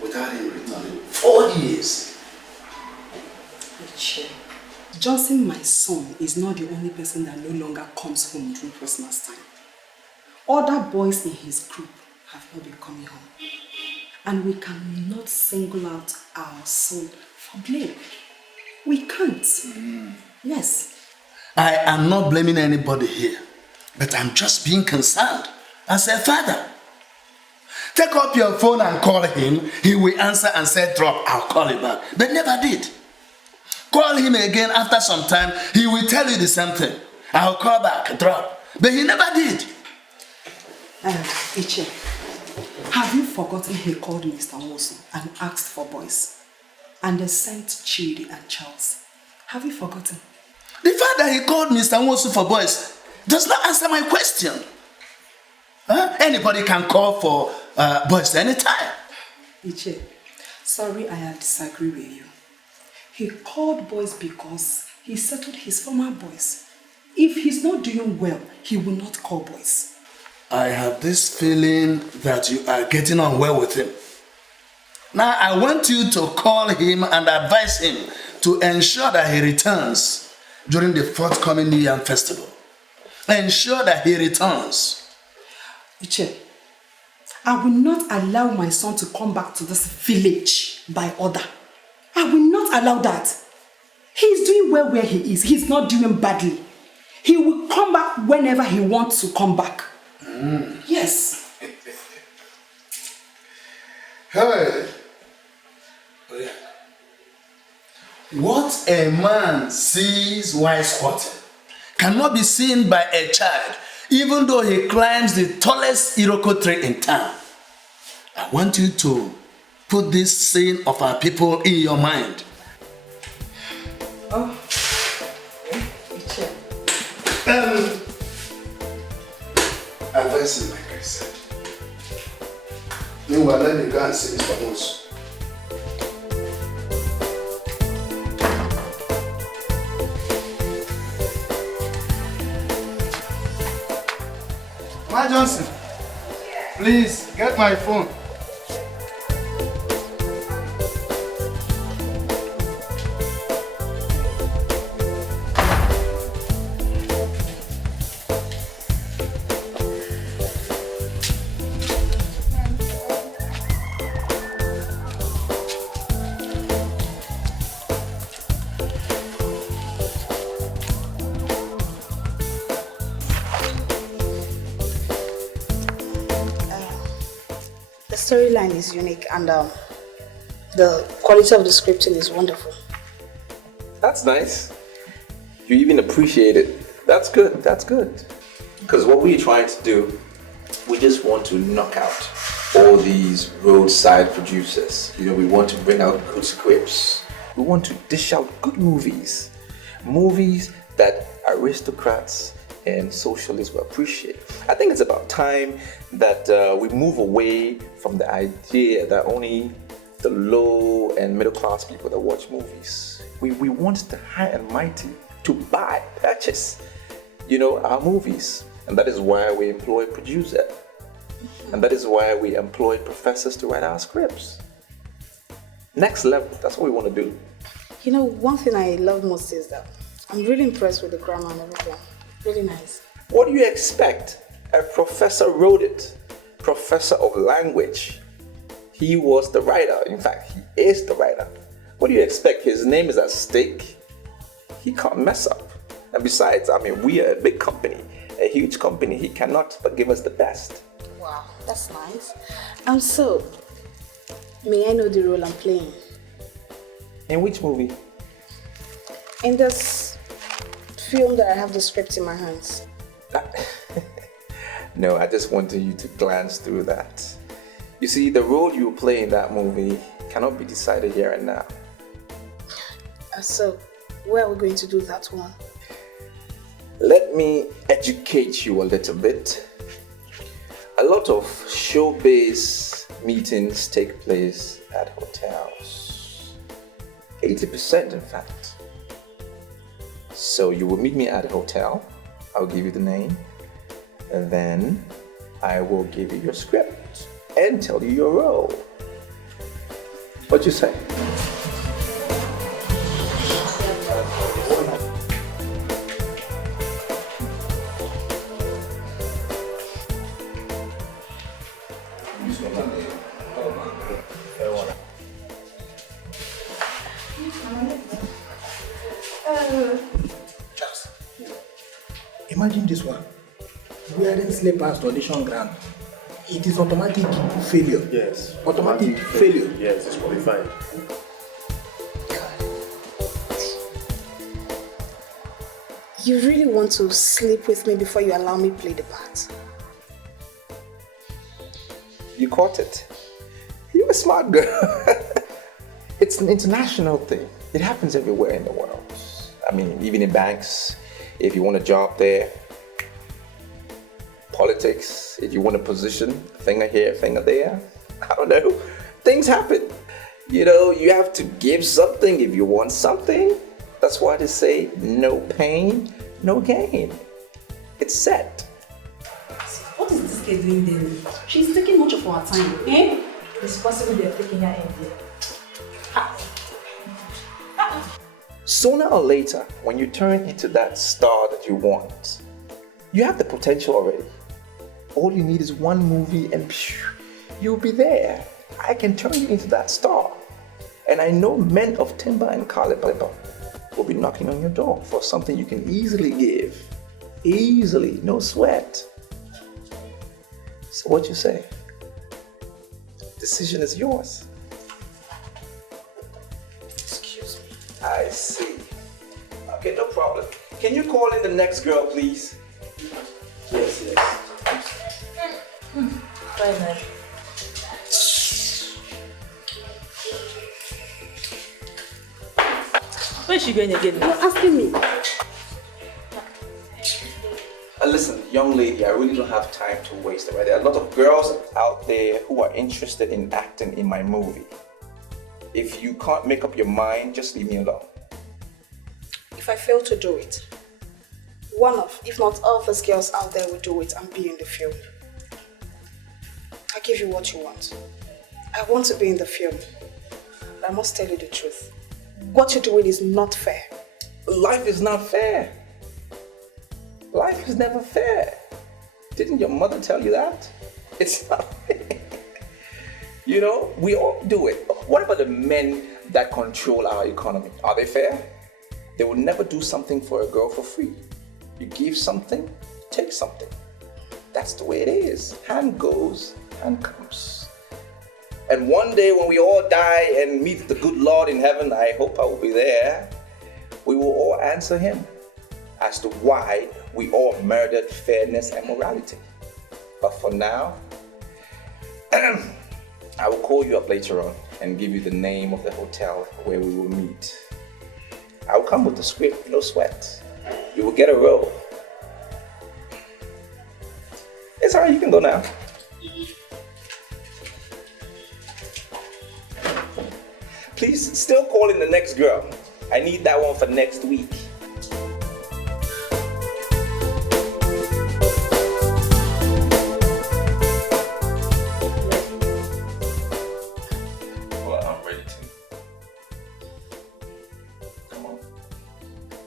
without him returning. 4 years. Johnson, my son, is not the only person that no longer comes home during Christmas time. Other boys in his group have not been coming home. And we cannot single out our son for blame. We can't. Yes. I am not blaming anybody here, but I'm just being concerned as a father. Take up your phone and call him. He will answer and say, drop, I'll call you back. But never did. Call him again after some time, he will tell you the same thing. I'll call back, drop. But he never did. Iche, have you forgotten he called Mr. Wilson and asked for boys? And they sent Chidi and Charles. Have you forgotten? The fact that he called Mr. Wilson for boys does not answer my question. Anybody can call for boys anytime. Iche, sorry I disagree with you. He called boys because he settled his former boys. If he's not doing well, he will not call boys. I have this feeling that you are getting on well with him. Now I want you to call him and advise him to ensure that he returns during the forthcoming New Year festival. Ensure that he returns. Iche, I will not allow my son to come back to this village by order. I will not allow that. He's doing well where he is. He's not doing badly. He will come back whenever he wants to come back. Yes. Hey. What a man sees while squatting cannot be seen by a child, even though he climbs the tallest Iroko tree in town. I want you to put this saying of our people in your mind. Oh. Advancing, like I said. Meanwhile, let me go and see Mr. Moose. Ma Johnson, please get my phone. Storyline is unique and the quality of the scripting is wonderful. That's nice. You even appreciate it. That's good. That's good. Because what we're trying to do, we just want to knock out all these roadside producers. You know, we want to bring out good scripts. We want to dish out good movies. Movies that aristocrats and socialists will appreciate. I think it's about time that we move away from the idea that only the low and middle class people that watch movies. We want the high and mighty to purchase, our movies. And that is why we employ producers. And that is why we employ professors to write our scripts. Next level, that's what we want to do. One thing I love most is that I'm really impressed with the grammar and everything. Really nice. What do you expect? A professor wrote it. Professor of language. He was the writer. In fact, he is the writer. What do you expect? His name is at stake. He can't mess up. And besides, we are a big company, a huge company. He cannot but give us the best. Wow, that's nice. So, may I know the role I'm playing? In which movie? In this film that I have the script in my hands. No, I just wanted you to glance through that. You see, the role you play in that movie cannot be decided here and now. So, where are we going to do that one? Let me educate you a little bit. A lot of showbiz meetings take place at hotels. 80% in fact. So you will meet me at a hotel. I'll give you the name. And then I will give you your script and tell you your role. What you say? Imagine this one. Wearing slippers to audition ground. It is automatic failure. Yes. Automatic failure. Yes, it's qualified. You really want to sleep with me before you allow me play the part? You caught it. You're a smart girl. It's an international thing. It happens everywhere in the world. Even in banks, if you want a job there. Politics, if you want a position, finger here, finger there. I don't know. Things happen. You have to give something if you want something. That's why they say no pain, no gain. It's set. What is this girl doing there? She's taking much of our time, eh? It's possible they're taking her in there. Sooner or later, when you turn into that star that you want, you have the potential already. All you need is one movie and you'll be there. I can turn you into that star. And I know men of timber and caliber will be knocking on your door for something you can easily give. Easily, no sweat. So what you say? Decision is yours. Excuse me. I see. Okay, no problem. Can you call in the next girl, please? Yes. Bye, man. Where is she going again? You're asking me. Listen, young lady, I really don't have time to waste. Right? There are a lot of girls out there who are interested in acting in my movie. If you can't make up your mind, just leave me alone. If I fail to do it, one of, if not all of those girls out there will do it and be in the film. I give you what you want. I want to be in the film. But I must tell you the truth. What you're doing is not fair. Life is not fair. Life is never fair. Didn't your mother tell you that? It's not fair. You know, we all do it. What about the men that control our economy? Are they fair? They will never do something for a girl for free. You give something, take something. That's the way it is. Hand goes, hand comes. And one day when we all die and meet the good Lord in heaven, I hope I will be there, we will all answer him as to why we all murdered fairness and morality. But for now, I will call you up later on and give you the name of the hotel where we will meet. I will come with the script, no sweat. You will get a role. It's alright, you can go now. Please, still call in the next girl. I need that one for next week. Well, I'm ready to. Come on.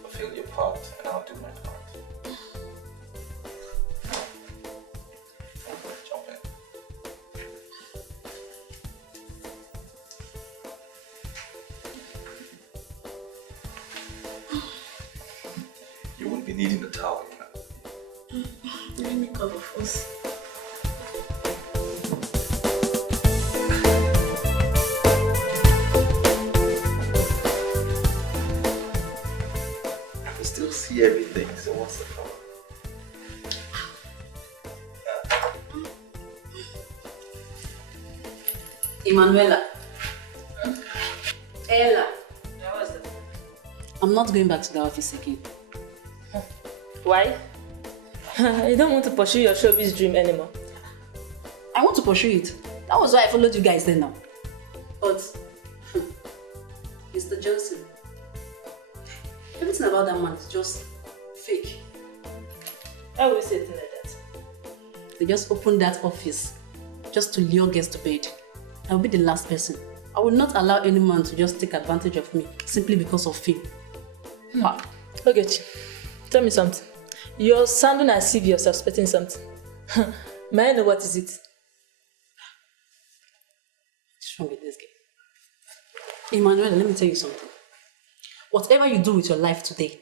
Fulfill your part and I'll do my part. Jump in. You won't be needing the towel, you know. Let me cover first. I can still see everything, so what's the problem? Emanuela. Ella. I'm not going back to the office again. Why? You don't want to pursue your showbiz dream anymore. I want to pursue it. That was why I followed you guys then now. But, Mr. Johnson, everything about that man is just fake. Why would you say things like that? They just opened that office just to lure guests to bed. I will be the last person. I will not allow any man to just take advantage of me simply because of fame. Okay, tell me something. You're sounding as if you're suspecting something. May I know what is it? What's wrong with this guy? Emmanuel, let me tell you something. Whatever you do with your life today,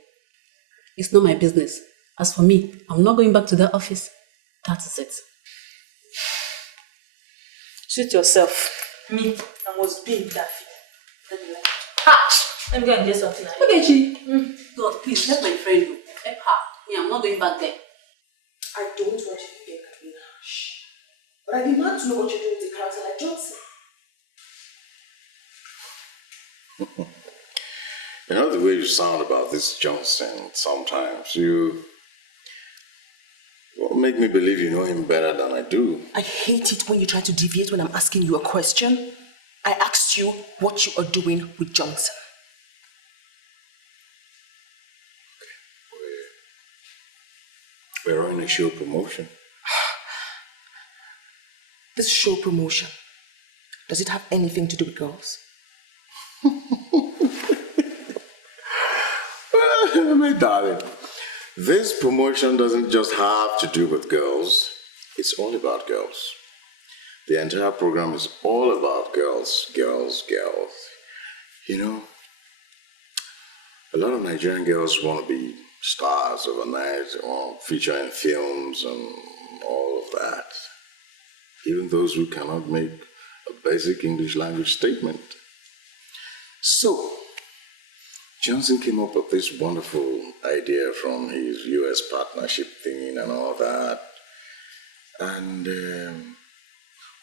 it's not my business. As for me, I'm not going back to that office. That is it. Suit yourself. Me, I must be in that field. Let me go and get something. Okay, Chi. God, please, let my friend know. Help her. Me, I'm not going back there. I don't want you to get Karina. Shh. But I demand to know what you're doing with a character like Johnson. You know the way you sound about this Johnson sometimes, you make me believe you know him better than I do. I hate it when you try to deviate when I'm asking you a question. I asked you what you are doing with Johnson. We're on a show promotion. This show promotion, does it have anything to do with girls? My darling, this promotion doesn't just have to do with girls. It's all about girls. The entire program is all about girls, girls, girls. You know, a lot of Nigerian girls want to be stars overnight, or feature in films and all of that. Even those who cannot make a basic English language statement. So, Johnson came up with this wonderful idea from his US partnership thing and all that. And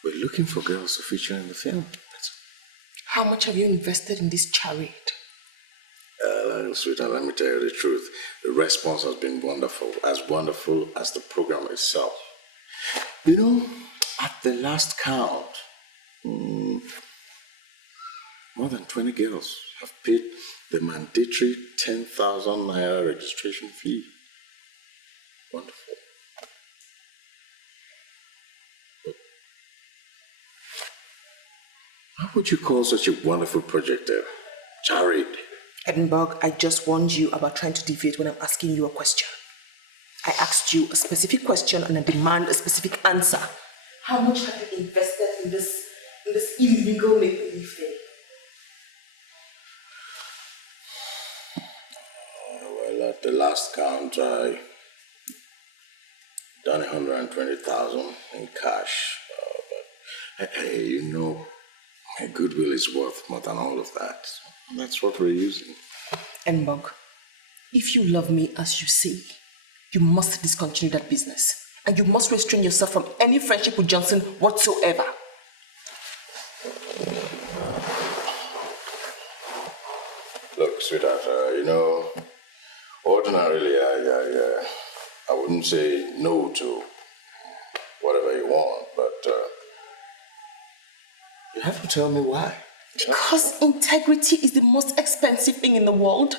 we're looking for girls to feature in the film. How much have you invested in this charade? Sweetheart, let me tell you the truth. The response has been wonderful as the program itself. You know, at the last count, more than 20 girls have paid the mandatory 10,000 naira registration fee. Wonderful. But how would you call such a wonderful project a charade? Edinburgh, I just warned you about trying to deviate when I'm asking you a question. I asked you a specific question and I demand a specific answer. How much have you invested in this illegal make-believe thing? Well, at the last count, I done 120,000 in cash. But hey, you know, my goodwill is worth more than all of that. That's what we're using. Edinburgh, if you love me as you say, you must discontinue that business. And you must restrain yourself from any friendship with Johnson whatsoever. Look, sweetheart, you know, ordinarily I wouldn't say no to whatever you want, but you have to tell me why. Because integrity is the most expensive thing in the world.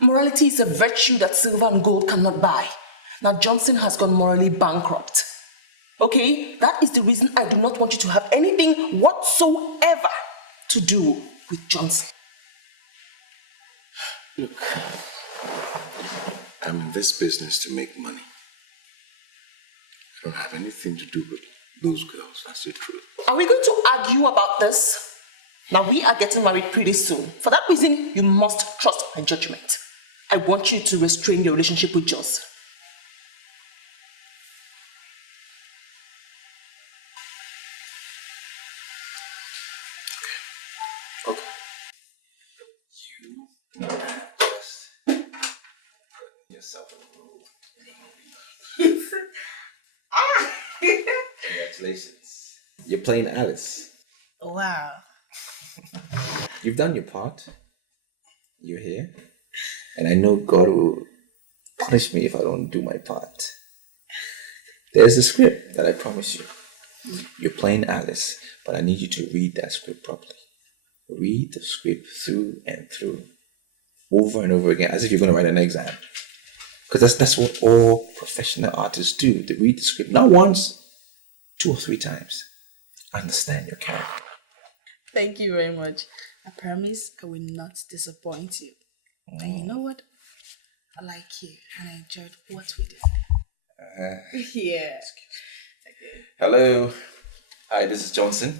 Morality is a virtue that silver and gold cannot buy. Now Johnson has gone morally bankrupt. Okay? That is the reason I do not want you to have anything whatsoever to do with Johnson. Look, I'm in this business to make money. I don't have anything to do with those girls, that's the truth. Are we going to argue about this? Now we are getting married pretty soon. For that reason, you must trust my judgment. I want you to restrain your relationship with Johnson. Okay. You just put yourself in a role. Congratulations. You're playing Alice. Wow. You've done your part. You're here. And I know God will punish me if I don't do my part. There's a script that I promise you. You're playing Alice, but I need you to read that script properly. Read the script through and through, over and over again, as if you're going to write an exam. Because that's what all professional artists do. They read the script not once, 2 or 3 times. Understand your character. Thank you very much. I promise I will not disappoint you. And you know what? I like you and I enjoyed what we did. Yeah. Okay. Hello. Hi, this is Johnson.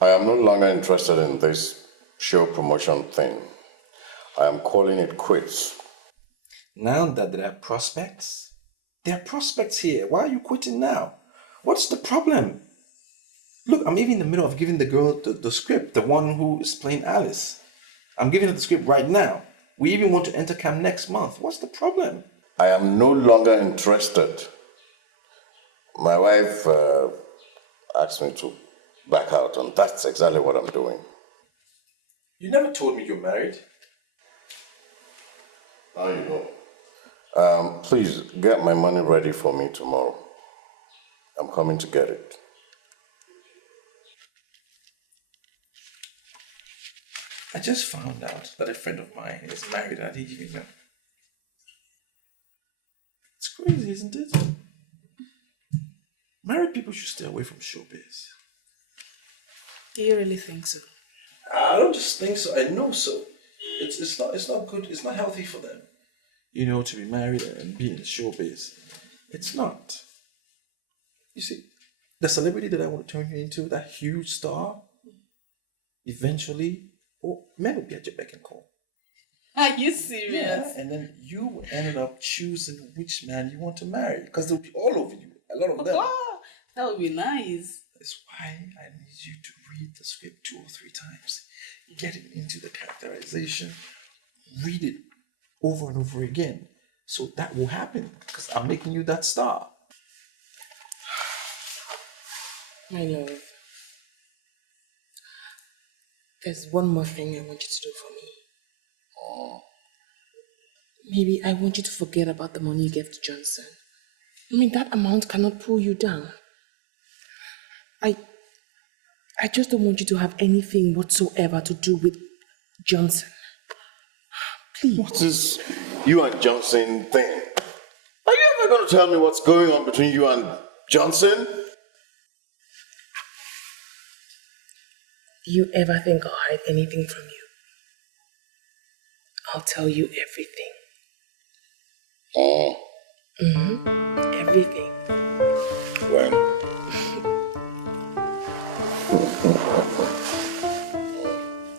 I am no longer interested in this show promotion thing. I am calling it quits. Now that there are prospects here. Why are you quitting now? What's the problem? Look, I'm even in the middle of giving the girl the script, the one who is playing Alice. I'm giving her the script right now. We even want to enter camp next month. What's the problem? I am no longer interested. My wife asked me to back out, and that's exactly what I'm doing. You never told me you're married. Now you know. Please get my money ready for me tomorrow. I'm coming to get it. I just found out that a friend of mine is married and I didn't even know. It's crazy, isn't it? Married people should stay away from showbiz. Do you really think so? I don't just think so, I know so. It's not good, it's not healthy for them. You know, to be married and be in showbiz. It's not. You see, the celebrity that I want to turn you into, that huge star, eventually, men will be at your beck and call. Are you serious? Yeah, and then you ended up choosing which man you want to marry. Because they'll be all over you, a lot of them. Wow, that would be nice. That's why I need you to read the script 2 or 3 times. Get into the characterization. Read it over and over again. So that will happen. Because I'm making you that star. My love, there's one more thing I want you to do for me. Maybe I want you to forget about the money you gave to Johnson. I mean, that amount cannot pull you down. I just don't want you to have anything whatsoever to do with Johnson. Please. What's this you and Johnson thing? Are you ever going to tell me what's going on between you and Johnson? Do you ever think I'll hide anything from you? I'll tell you everything. Oh. Mm-hmm. Everything. When?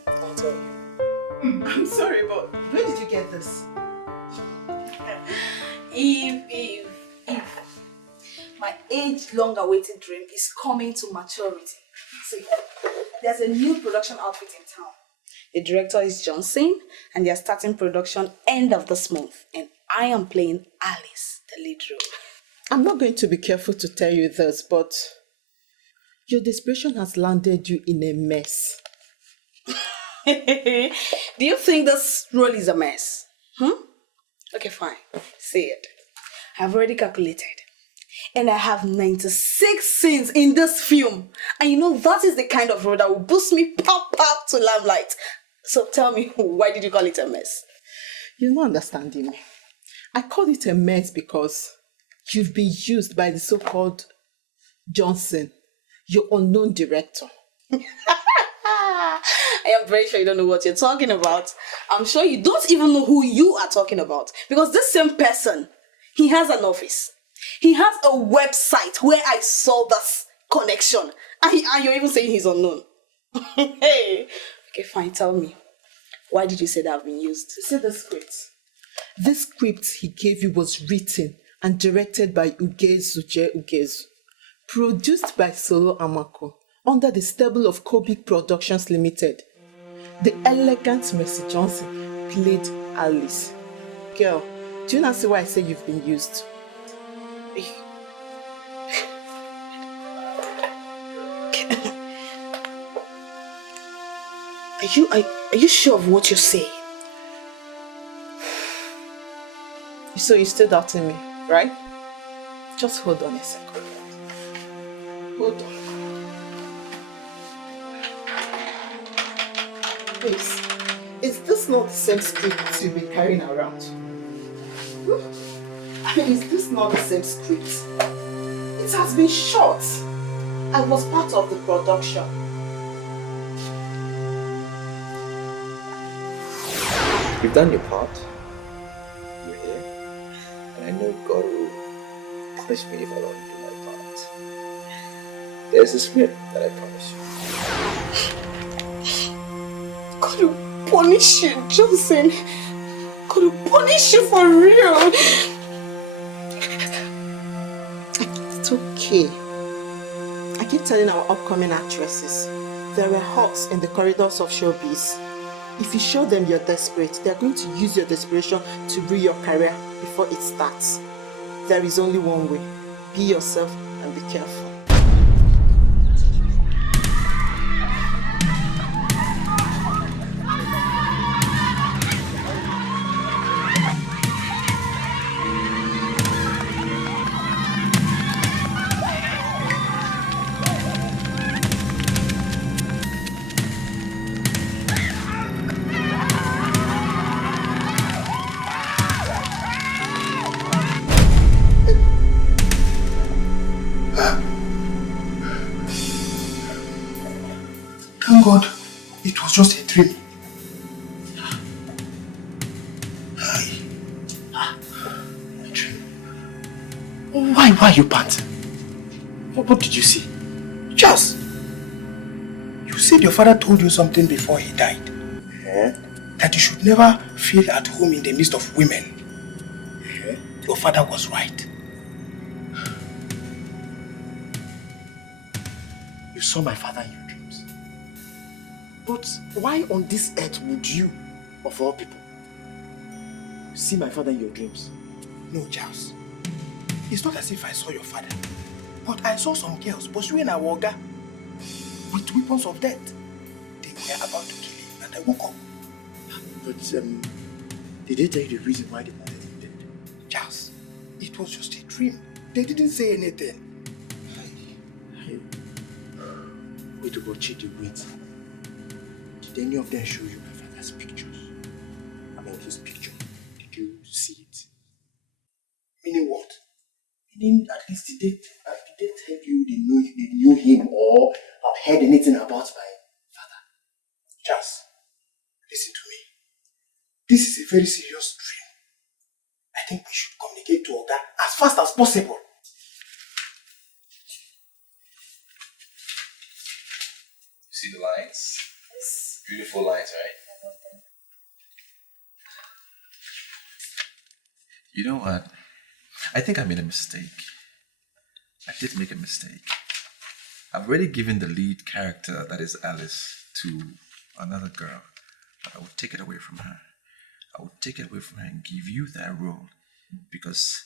I'll tell you. I'm sorry, but where did you get this? Eve. My age-long-awaited dream is coming to maturity. See, there's a new production outfit in town. The director is Johnson, and they're starting production end of this month. And I am playing Alice, the lead role. I'm not going to be careful to tell you this, but your desperation has landed you in a mess. Do you think this role is a mess? Okay, fine. Say it. I've already calculated. And I have 96 scenes in this film. And you know, that is the kind of role that will boost me pop to limelight. So tell me, why did you call it a mess? You're not understanding me. I call it a mess because you've been used by the so-called Johnson, your unknown director. I am very sure you don't know what you're talking about. I'm sure you don't even know who you are talking about. Because this same person, he has an office. He has a website where I saw this connection. And you're even saying he's unknown. Hey. Okay, fine, tell me. Why did you say that I've been used? See the script. This script he gave you was written and directed by Ugezu, produced by Solo Amako, under the stable of Kobik Productions Limited. The elegant Mercy Johnson played Alice. Girl, do you not see why I say you've been used? Are you sure of what you're saying? So you're still doubting me, right? Just hold on a second. Hold on. Please, is this not the same script you've been carrying around? I mean, is this not the same script? It has been shot. I was part of the production. You've done your part. You're here. And I know God will punish me if I don't do my part. There's a script that I promise you. God will punish you, Johnson. God will punish you for real. It's okay. I keep telling our upcoming actresses, there are hawks in the corridors of showbiz. If you show them you're desperate, they're going to use your desperation to ruin your career before it starts. There is only one way. Be yourself and be careful. Thank God, it was just a dream. Why are you panting? What did you see? Just. You said your father told you something before he died. Yeah? That you should never feel at home in the midst of women. Yeah? Your father was right. You saw my father in your dreams. But why on this earth would you, of all people, see my father in your dreams? No, Charles. It's not as if I saw your father. But I saw some girls pursuing a warga with weapons of death. They were about to kill him and I woke up. But did they tell you the reason why they wanted Charles, it was just a dream. They didn't say anything. Wait about Chidi, wait. Did any of them show you my father's pictures? I mean, his picture. Did you see it? Meaning what? Meaning at least did they tell you they knew him or have heard anything about my father? Charles, listen to me. This is a very serious dream. I think we should communicate to Oga as fast as possible. See the lines? Yes. Beautiful lines, right? I love them. You know what? I think I made a mistake. I did make a mistake. I've already given the lead character, that is Alice, to another girl. But I would take it away from her. I would take it away from her and give you that role. Because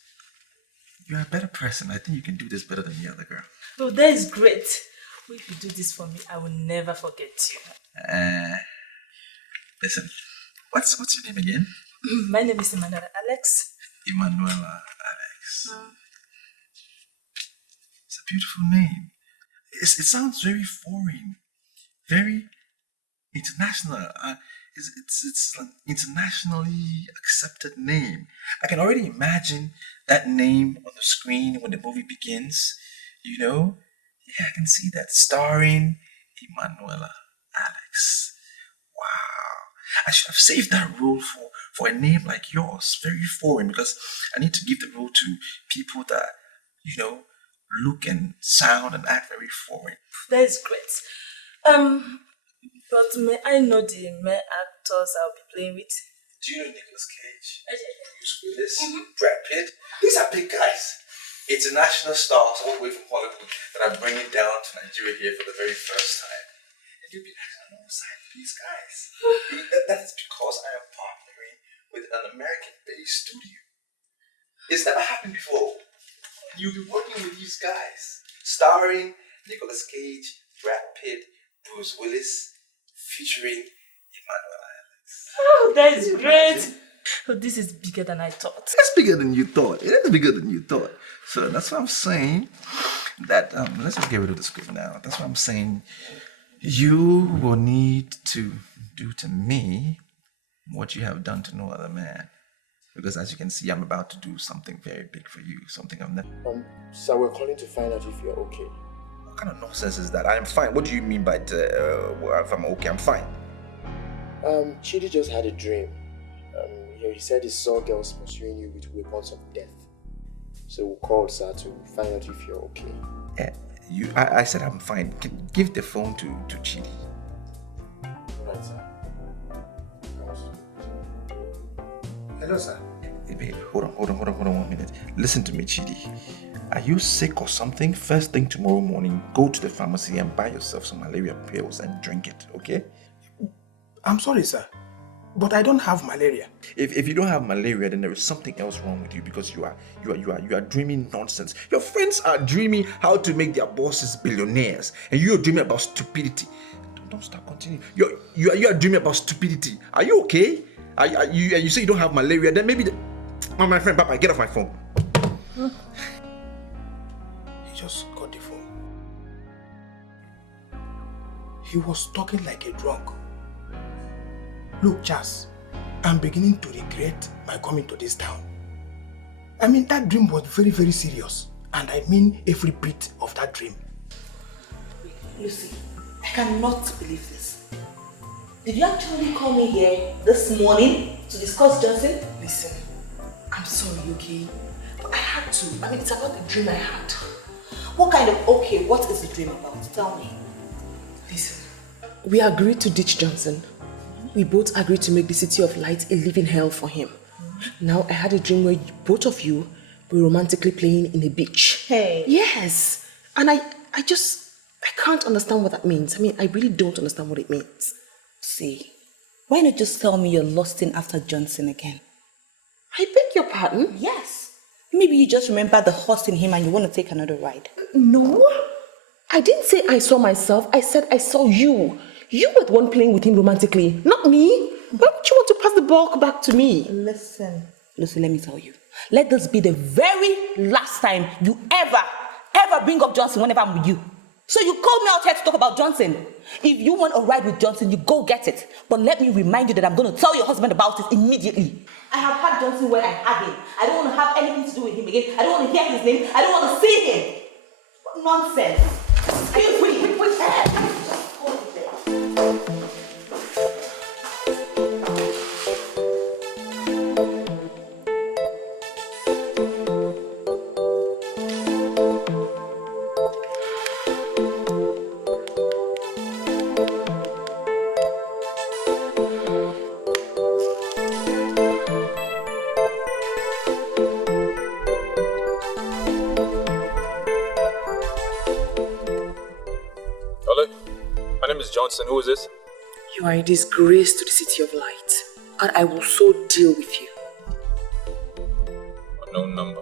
you're a better person. I think you can do this better than the other girl. Oh, that is great. If you do this for me, I will never forget you. Listen, what's your name again? My name is Emanuela Alex. Emanuela Alex. It's a beautiful name. It sounds very foreign, very international. It's an internationally accepted name. I can already imagine that name on the screen when the movie begins. You know? Yeah, I can see that. Starring Emanuela Alex. Wow. I should have saved that role for a name like yours. Very foreign, because I need to give the role to people that, you know, look and sound and act very foreign. That is great. But may I know the male actors I'll be playing with? Do you know Nicolas Cage? Bruce Willis, Brad Pitt? These are big guys. International stars all the way from Hollywood that are bringing down to Nigeria here for the very first time. And you'll be acting alongside these guys. That is because I am partnering with an American-based studio. It's never happened before. You'll be working with these guys, starring Nicolas Cage, Brad Pitt, Bruce Willis, featuring Emanuela Alex. Oh, that is great. Oh, this is bigger than I thought. It's bigger than you thought. It is bigger than you thought. So that's what I'm saying. That let's just get rid of the script now. That's what I'm saying. You will need to do to me what you have done to no other man. Because as you can see, I'm about to do something very big for you. Something I've never... So we're calling to find out if you're okay. What kind of nonsense is that? I'm fine. What do you mean by if I'm okay? I'm fine. Chidi just had a dream. He said he saw girls pursuing you with weapons of death. So we called, sir, to find out if you're okay. Yeah, I said I'm fine. Give the phone to Chidi. Alright, sir. Hello, sir. Hey, babe, hold on 1 minute. Listen to me, Chidi. Are you sick or something? First thing tomorrow morning, go to the pharmacy and buy yourself some malaria pills and drink it, okay? I'm sorry, sir, but I don't have malaria. If you don't have malaria, then there is something else wrong with you, because you are dreaming nonsense. Your friends are dreaming how to make their bosses billionaires, and you are dreaming about stupidity. Don't stop, continue. You are dreaming about stupidity. Are you okay? You say you don't have malaria, then maybe my friend Papa, get off my phone. He just got the phone. He was talking like a drunk. Look, Charles, I'm beginning to regret my coming to this town. I mean, that dream was very, very serious. And I mean every bit of that dream. Lucy, I cannot believe this. Did you actually call me here this morning to discuss Johnson? Listen, I'm sorry, okay? But I had to. I mean, it's about the dream I had. What is the dream about? Tell me. Listen, we agreed to ditch Johnson. We both agreed to make the City of Light a living hell for him. Now I had a dream where both of you were romantically playing in a beach. Hey. Yes. And I can't understand what that means. I mean, I really don't understand what it means. See, why not just tell me you're lusting after Johnson again? I beg your pardon? Yes. Maybe you just remember the horse in him and you want to take another ride. No. I didn't say I saw myself. I said I saw you. You were the one playing with him romantically, not me. Why would you want to pass the ball back to me? Listen, Lucy, let me tell you. Let this be the very last time you ever bring up Johnson whenever I'm with you. So you called me out here to talk about Johnson. If you want a ride with Johnson, you go get it. But let me remind you that I'm going to tell your husband about it immediately. I have had Johnson when I had him. I don't want to have anything to do with him again. I don't want to hear his name. I don't want to see him. What nonsense. Excuse me. Just hold it there. Johnson, who is this? You are a disgrace to the city of light, and I will so deal with you. Unknown number.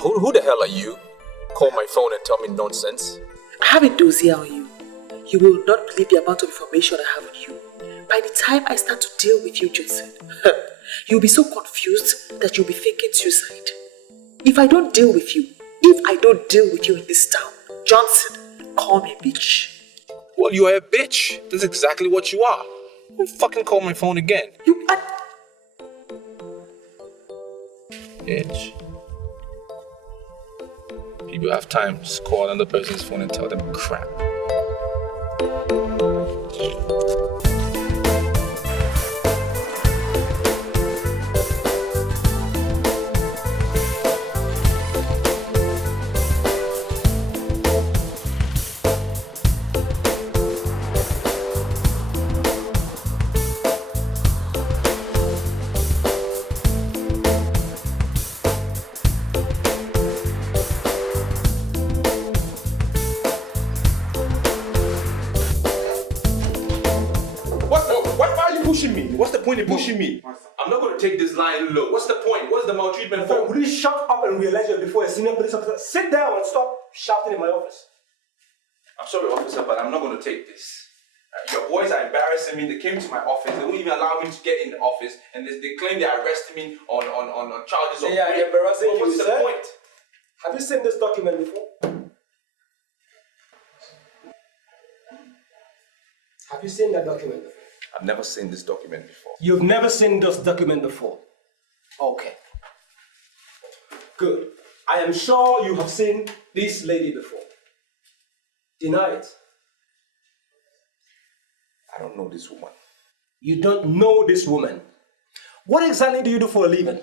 Who the hell are you? Call my phone and tell me nonsense. I have a dossier on you. You will not believe the amount of information I have on you. By the time I start to deal with you, Johnson, you'll be so confused that you'll be thinking suicide. If I don't deal with you in this town, Johnson, call me bitch. Well, you are a bitch. That's exactly what you are. Don't fucking call my phone again. You are... Bitch. People have time. Just call another person's phone and tell them crap. Pushing me. I'm not going to take this line low. What's the point? What's the maltreatment for? Will you shut up and realize you're before a senior police officer? Sit down and stop shouting in my office. I'm sorry, officer, but I'm not going to take this. Your boys are embarrassing me. They came to my office. They won't even allow me to get in the office. And they claim they arrested me on charges of rape. Yeah, embarrassing you, What's the point? Have you seen this document before? Have you seen that document before? I've never seen this document before. You've never seen this document before? Okay. Good. I am sure you have seen this lady before. Deny it. I don't know this woman. You don't know this woman? What exactly do you do for a living?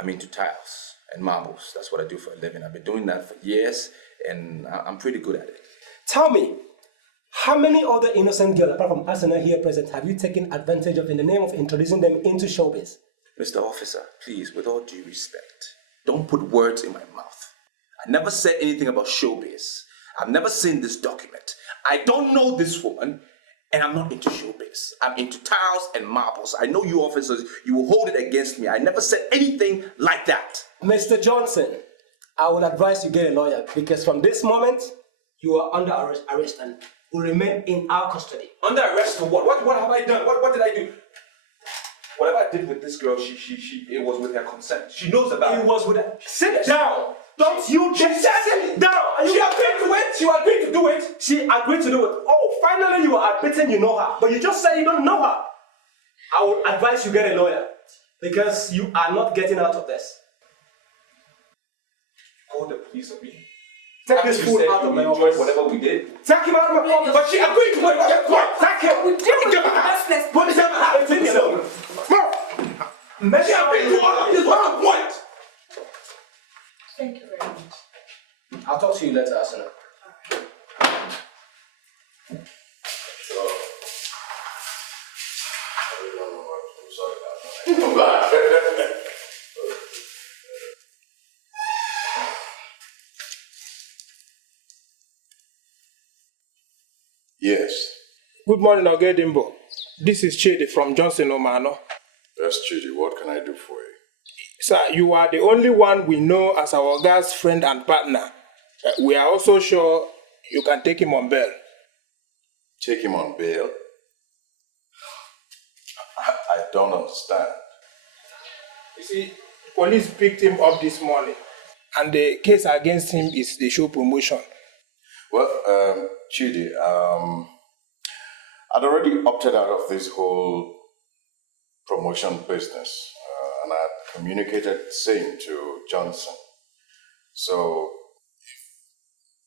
I'm into tiles and marbles. That's what I do for a living. I've been doing that for years, and I'm pretty good at it. Tell me, how many other innocent girls, apart from Arsenal here present, have you taken advantage of in the name of introducing them into showbiz? Mr. Officer, please, with all due respect, don't put words in my mouth. I never said anything about showbiz. I've never seen this document. I don't know this woman, and I'm not into showbiz. I'm into tiles and marbles. I know you officers, you will hold it against me. I never said anything like that. Mr. Johnson, I would advise you get a lawyer, because from this moment, you are under arrest and will remain in our custody. Under arrest for what? What have I done? What did I do? Whatever I did with this girl, it was with her consent. She knows about it. It was with her. Sit down! Don't you dare sit down! She agreed to it! She agreed to do it! She agreed to do it. Oh, finally you are admitting you know her. But you just said you don't know her. I will advise you get a lawyer. Because you are not getting out of this. Call the police on me. Take this fool out of my office. Whatever we did. Take him out of my office. But she agreed to it. Take him. Give her out. What is that? Leave me alone. She agreed to all of this. What's the point? Thank you very much. I'll talk to you later, Asuna. Yes. Good morning, Ogedimbo. This is Chidi from Johnson Omano. Yes, Chidi. What can I do for you? Sir, you are the only one we know as our guy's friend and partner. We are also sure you can take him on bail. Take him on bail? I don't understand. You see, police picked him up this morning, and the case against him is the show promotion. Well, Chidi, I'd already opted out of this whole promotion business, and I had communicated the same to Johnson. So,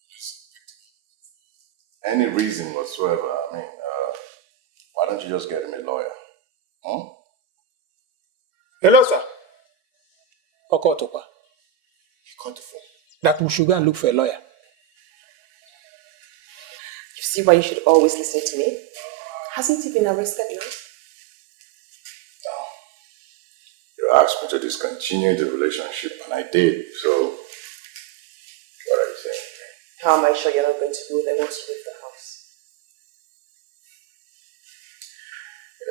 if any reason whatsoever, why don't you just get him a lawyer? Huh? Hello, sir. Okotopa. You got the phone. That we should go and look for a lawyer. You see why you should always listen to me? Hasn't he been arrested now? No. You asked me to discontinue the relationship, and I did, so what are you saying? How am I sure you're not going to rule and want to leave the house?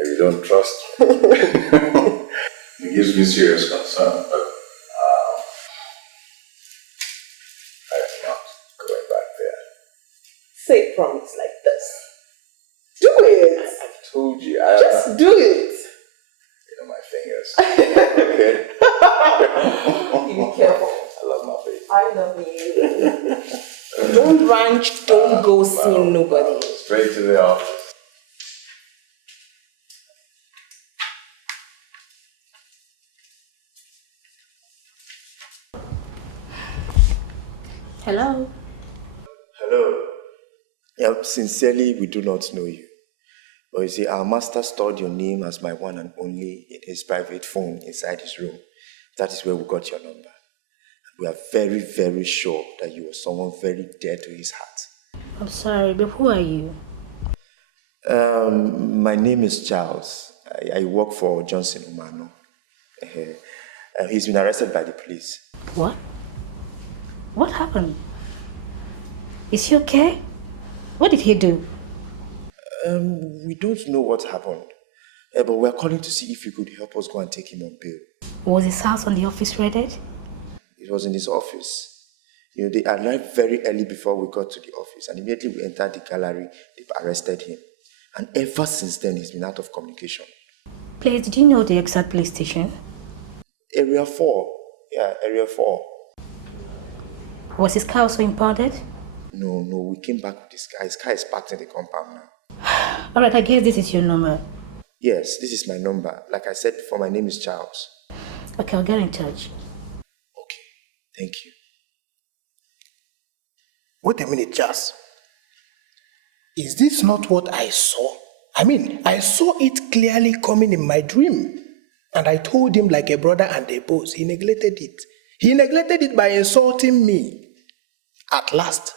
You don't trust me. It gives me serious concern, but I am not going back there. Say promise like this. Do it! I've told you. Just do it! You know my fingers. Okay? Be careful. I love my baby. I love you. Don't ranch, don't go seeing nobody. Straight to the office. Hello. Hello. Yeah, sincerely, we do not know you. But you see, our master stored your name as my one and only in his private phone inside his room. That is where we got your number. And we are very, very sure that you are someone very dear to his heart. I'm sorry, but who are you? My name is Charles. I work for Johnson Umano. He's been arrested by the police. What? What happened? Is he okay? What did he do? We don't know what happened. But we're calling to see if you could help us go and take him on bail. Was his house on the office raided? It was in his office. You know, they arrived very early before we got to the office, and immediately we entered the gallery, they've arrested him. And ever since then, he's been out of communication. Please, did you know the exact police station? Area 4. Yeah, Area 4. Was his car also impounded? No, we came back with his car. His car is parked in the compound now. Alright, I guess this is your number. Yes, this is my number. Like I said before, my name is Charles. Okay, I'll get in touch. Okay, thank you. Wait a minute, Jazz. Is this not what I saw? I mean, I saw it clearly coming in my dream. And I told him like a brother and a boss. He neglected it. He neglected it by insulting me. At last,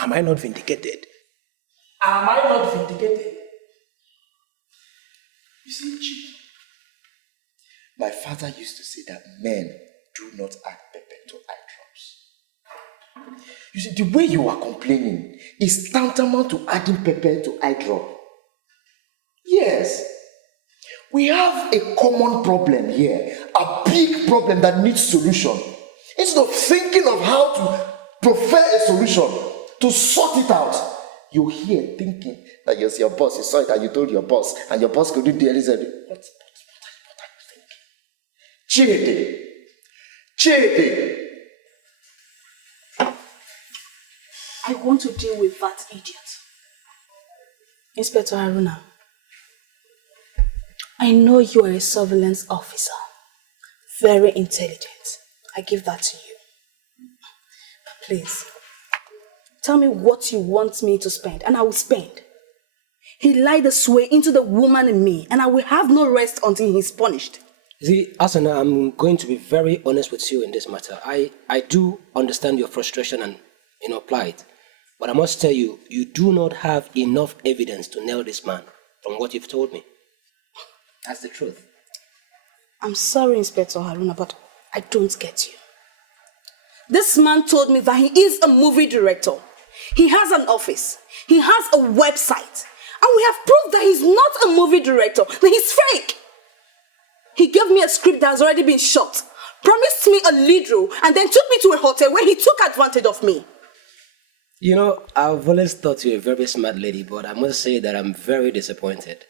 am I not vindicated? Am I not vindicated? You see, Chief, my father used to say that men do not add pepper to eye drops. You see, the way you are complaining is tantamount to adding pepper to eye drop. Yes, we have a common problem here, a big problem that needs solution. Instead of thinking of how to prefer a solution, to sort it out, you're here thinking that you're your boss, you saw it and you told your boss, and your boss couldn't do anything. What are you thinking? Chidi! I want to deal with that idiot. Inspector Haruna, I know you are a surveillance officer. Very intelligent. I give that to you. But please, tell me what you want me to spend, and I will spend. He lied this way into the woman in me, and I will have no rest until he's punished. See, Asana, I'm going to be very honest with you in this matter. I do understand your frustration and plight. But I must tell you, you do not have enough evidence to nail this man from what you've told me. That's the truth. I'm sorry, Inspector Haruna, but I don't get you. This man told me that he is a movie director. He has an office. He has a website. And we have proved that he's not a movie director, that he's fake. He gave me a script that has already been shot, promised me a lead role, and then took me to a hotel where he took advantage of me. I've always thought you a very smart lady, but I must say that I'm very disappointed.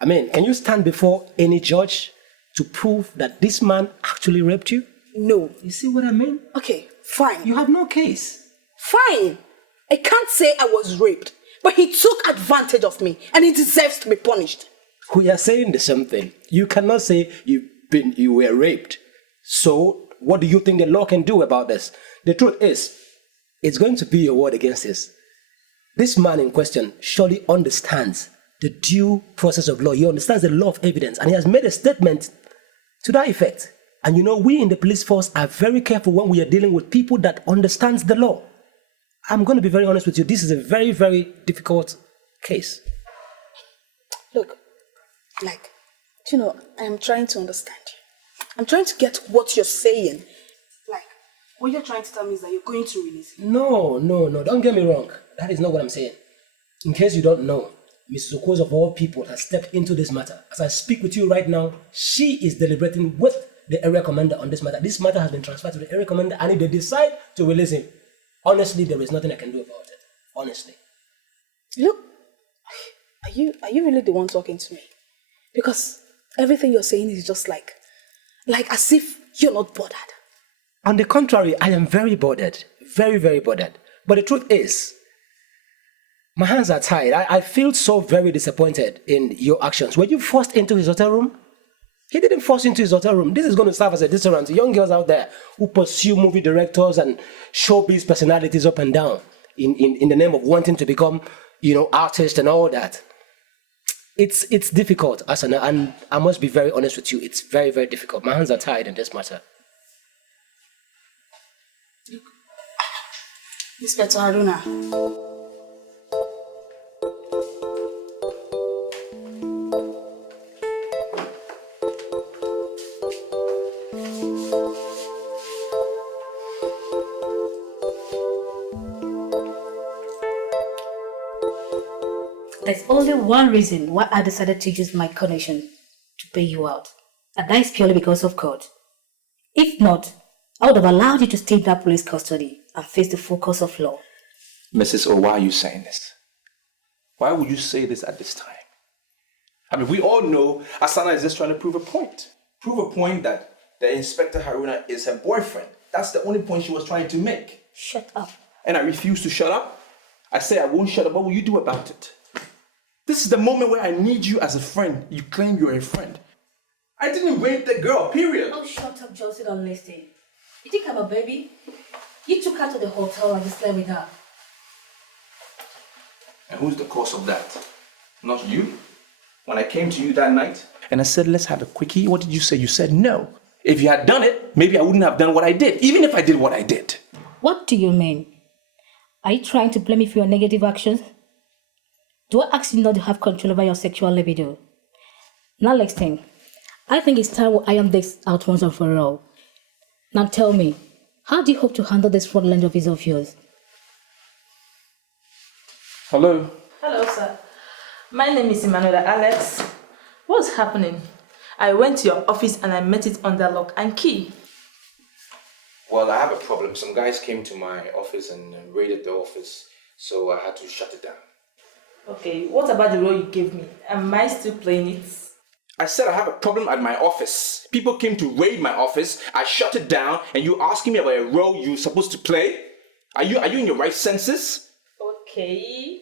I mean, can you stand before any judge to prove that this man actually raped you? No. You see what I mean? Okay, fine. You have no case. Fine. I can't say I was raped, but he took advantage of me and he deserves to be punished. We are saying the same thing. You cannot say you were raped. So, what do you think the law can do about this? The truth is, it's going to be your word against his. This man in question surely understands the due process of law. He understands the law of evidence, and he has made a statement to that effect. And you know, we in the police force are very careful when we are dealing with people that understands the law. I'm going to be very honest with you. This is a very, very difficult case. Look, I'm trying to understand you. I'm trying to get what you're saying. What you're trying to tell me is that you're going to release him. No. Don't get me wrong. That is not what I'm saying. In case you don't know, Mrs. Okoz of all people has stepped into this matter. As I speak with you right now, she is deliberating with the area commander on this matter. This matter has been transferred to the area commander, and if they decide to release him, honestly, there is nothing I can do about it. Honestly. Look, are you really the one talking to me? Because everything you're saying is just like as if you're not bothered. On the contrary, I am very bothered. Very, very bothered. But the truth is, my hands are tied. I feel so very disappointed in your actions. Were you forced into his hotel room? He didn't force you into his hotel room. This is going to serve as a deterrent to young girls out there who pursue movie directors and showbiz personalities up and down in the name of wanting to become, artists and all that. It's difficult, Asana, and I must be very honest with you. It's very, very difficult. My hands are tied in this matter. Inspector Haruna. There's only one reason why I decided to use my connection to pay you out, and that is purely because of God. If not, I would have allowed you to stay in that police custody and face the full course of law. Mrs. O, why are you saying this? Why would you say this at this time? I mean, we all know Asana is just trying to prove a point. Prove a point that the Inspector Haruna is her boyfriend. That's the only point she was trying to make. Shut up. And I refuse to shut up. I say I won't shut up. What will you do about it? This is the moment where I need you as a friend. You claim you're a friend. I didn't rape the girl, period. Oh, shut up, Johnson, and listen. You think I'm a baby? You took her to the hotel and you slept with her. And who's the cause of that? Not you? When I came to you that night and I said, let's have a quickie, what did you say? You said no. If you had done it, maybe I wouldn't have done what I did, even if I did what I did. What do you mean? Are you trying to blame me for your negative actions? Do I ask you not to have control over your sexual libido? Now listen, I think it's time we iron this out once and for all. Now tell me, how do you hope to handle this fraudulent office of yours? Hello? Hello, sir. My name is Emanuela Alex. What's happening? I went to your office and I met it under lock and key. Well, I have a problem. Some guys came to my office and raided the office, so I had to shut it down. Okay, what about the role you gave me? Am I still playing it? I said I have a problem at my office. People came to raid my office, I shut it down, and you asking me about a role you're supposed to play? Are you in your right senses? Okay,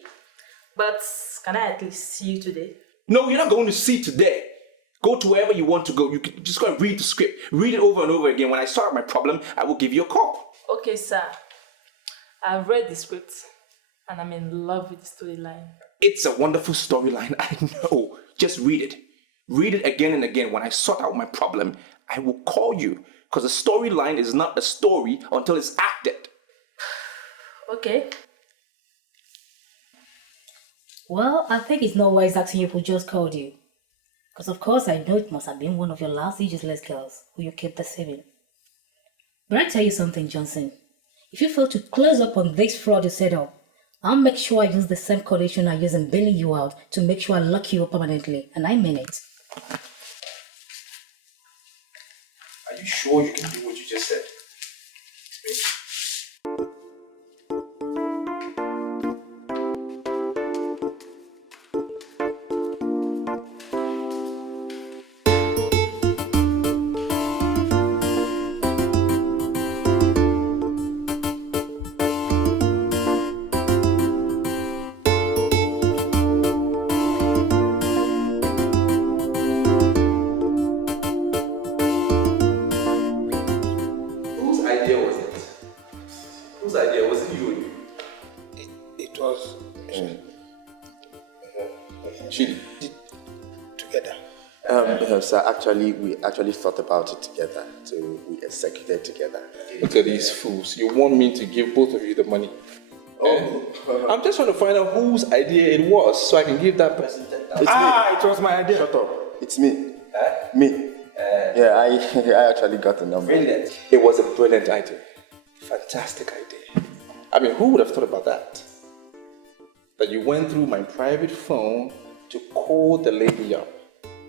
but can I at least see you today? No, you're not going to see today. Go to wherever you want to go. You can just go and read the script. Read it over and over again. When I start my problem, I will give you a call. Okay, sir. I've read the script and I'm in love with the storyline. It's a wonderful storyline, I know. Just read it. Read it again and again. When I sort out my problem, I will call you. Because a storyline is not a story until it's acted. Okay. Well, I think it's not wise asking you who just called you. Because of course I know it must have been one of your last useless girls who you kept deceiving. But I tell you something, Johnson. If you fail to close up on this fraud you set up, I'll make sure I use the same condition I use in bailing you out to make sure I lock you up permanently. And I mean it. Are you sure you can do what you just said? Chidi. Together. Sir, actually, we actually thought about it together. So we executed together. Look at these fools. You want me to give both of you the money? I'm just trying to find out whose idea it was so I can give that person 10,000. It was my idea. Shut up. It's me. Me. I actually got the number. Brilliant. It was a brilliant idea. Fantastic idea. I mean, who would have thought about that? That you went through my private phone to call the lady up.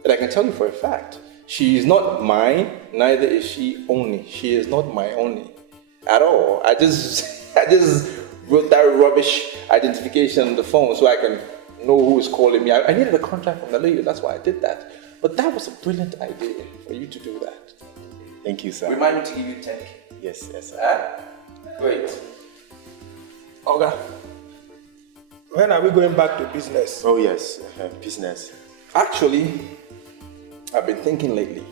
And I can tell you for a fact, she is not mine, neither is she Only. She is not my Only at all. I just wrote that rubbish identification on the phone so I can know who is calling me. I needed a contract from the lady, that's why I did that. But that was a brilliant idea for you to do that. Thank you, sir. Remind me to give you 10K. Yes, sir. Great. Oga, when are we going back to business? Oh, yes, business. Actually, I've been thinking lately.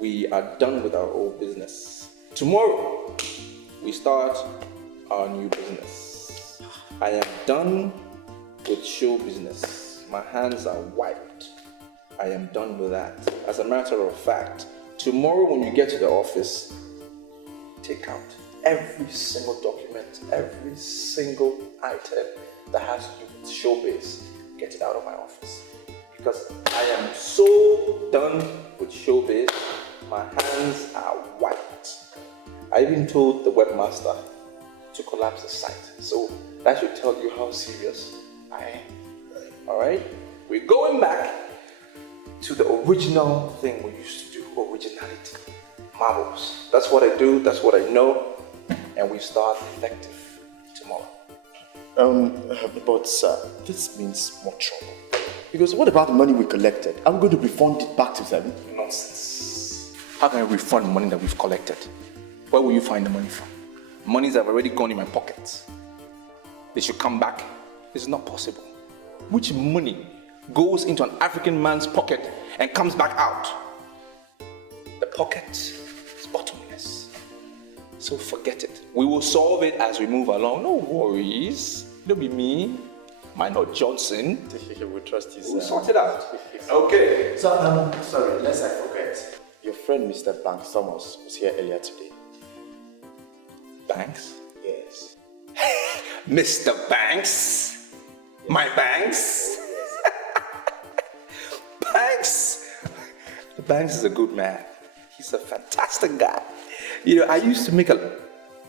We are done with our old business. Tomorrow, we start our new business. I am done with show business. My hands are wiped. I am done with that. As a matter of fact, tomorrow when you get to the office, take out every single document, every single item that has to do with showbiz. Get it out of my office. Because I am so done with showbiz, my hands are wiped. I even told the webmaster to collapse the site. So that should tell you how serious I am. Alright? We're going back to the original thing we used to do, originality. Marbles. That's what I do, that's what I know, and we start effective tomorrow. But sir, this means more trouble. Because what about the money we collected? Are we going to refund it back to them? Nonsense. How can I refund money that we've collected? Where will you find the money from? Monies have already gone in my pockets. They should come back. It's not possible. Which money goes into an African man's pocket and comes back out? The pocket is bottomless. So forget it. We will solve it as we move along. No worries. Don't be me. Minor Johnson. We trust you, sir. We'll sort it out. Okay. So, sorry, lest I forget. Your friend Mr. Banks Thomas was here earlier today. Banks? Yes. Mr. Banks? My Banks? Banks? Banks is a good man. He's a fantastic guy. You know, I used to make a...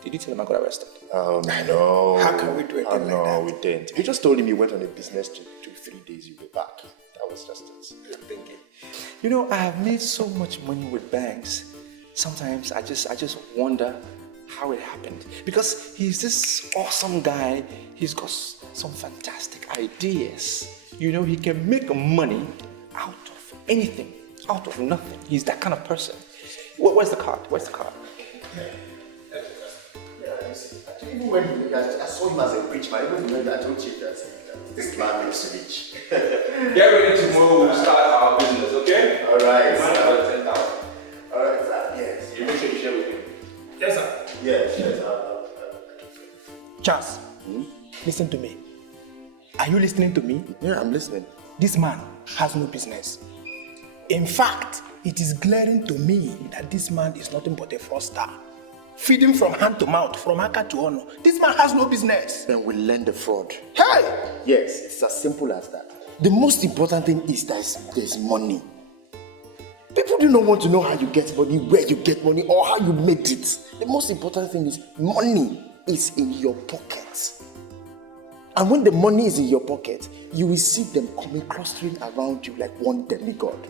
Did you tell him I got arrested? Oh, no. How can we do it like that? No, we didn't. We just told him he went on a business trip. 2-3 days, he'll be back. That was just it. Good thinking. You know, I have made so much money with banks. Sometimes I just wonder how it happened. Because he's this awesome guy. He's got some fantastic ideas. You know, he can make money out of anything, out of nothing. He's that kind of person. Where's the card? Where's the card? Even when I saw him as a rich man, even when I told you that this man is rich. Get ready tomorrow, we'll start our business, okay? Alright. $10,000. Alright, sir. Yes. You make sure you share with me. Yes, sir. Yes. Charles, listen to me. Are you listening to me? Yeah, I'm listening. This man has no business. In fact, it is glaring to me that this man is nothing but a fraudster. Feeding from hand to mouth, from Aka to Ono. This man has no business. Then we learn the fraud. Hey! Yes, it's as simple as that. The most important thing is that there's money. People do not want to know how you get money, where you get money, or how you made it. The most important thing is money is in your pocket. And when the money is in your pocket, you will see them coming clustering around you like one demigod.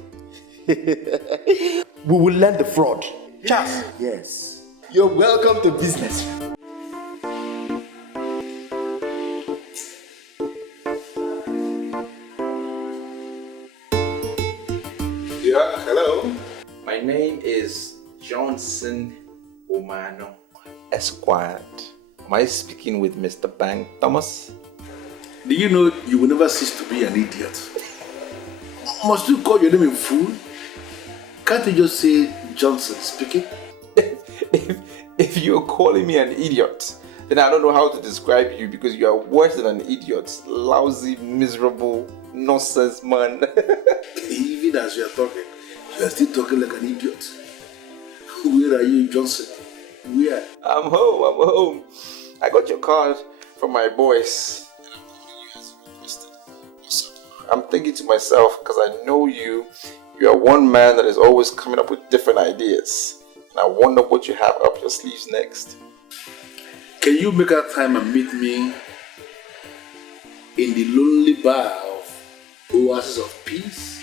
We will learn the fraud. Charles. Yes. You're welcome to business. Yeah, hello. My name is Johnson Omano Esquire. Am I speaking with Mr. Bank Thomas? Do you know you will never cease to be an idiot? Must you call your name in full? Can't you just say Johnson speaking? If you're calling me an idiot, then I don't know how to describe you because you are worse than an idiot. Lousy, miserable, Nonsense, man. Even as you are talking, you are still talking like an idiot. Where are you, Johnson? Where? I'm home. I got your card from my boys. I'm thinking to myself, because I know you are one man that is always coming up with different ideas. And I wonder what you have up your sleeves next. Can you make out time and meet me in the lonely bar of Oasis of Peace?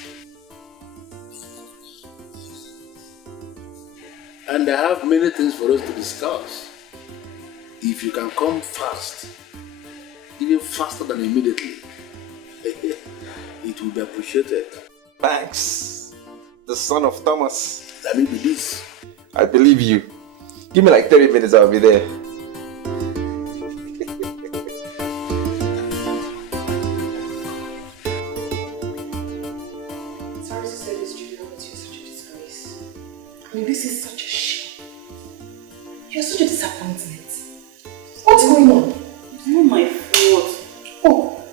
And I have many things for us to discuss. If you can come fast, even faster than immediately, it will be appreciated. Thanks. The son of Thomas. Let me be this. I believe you. Give me like 30 minutes, I'll be there. Sorry to say this, Julia, but you're such a disgrace. I mean, this is such a shame. You're such a disappointment. What's going on? It's not my fault. Oh,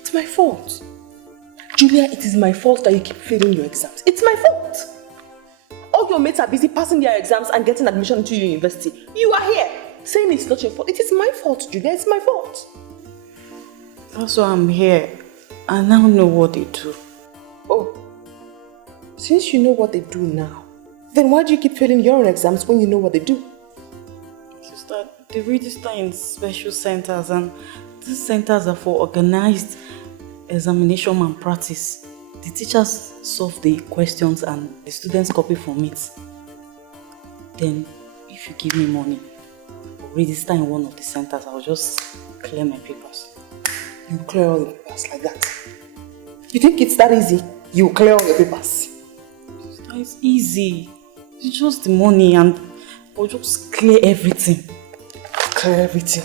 it's my fault. Julia, it is my fault that you keep failing your exams. It's my fault. All your mates are busy passing their exams and getting admission into your university. You are here saying it's not your fault. It is my fault, Julia. It's my fault. That's why I'm here. I now know what they do. Oh, since you know what they do now, then why do you keep failing your own exams when you know what they do? Sister, they register in special centers, and these centers are for organized examination and practice. The teachers solve the questions and the students copy from it. Then, if you give me money, I'll register in one of the centers. I'll just clear my papers. You clear all the papers like that? You think it's that easy? You clear all your papers? It's easy. It's just the money, and I'll just clear everything. Clear everything.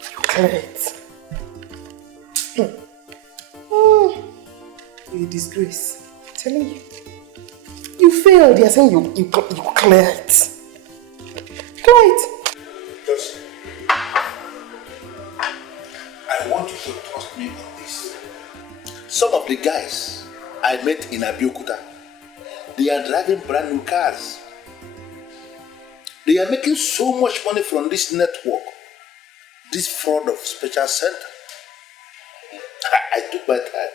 You clear it. You're a disgrace. I'm telling you. You failed. You're saying you clear it. Clear it. Just, I want you to trust me on this. Some of the guys I met in Abeokuta, they are driving brand new cars. They are making so much money from this network, this fraud of special center. I took my time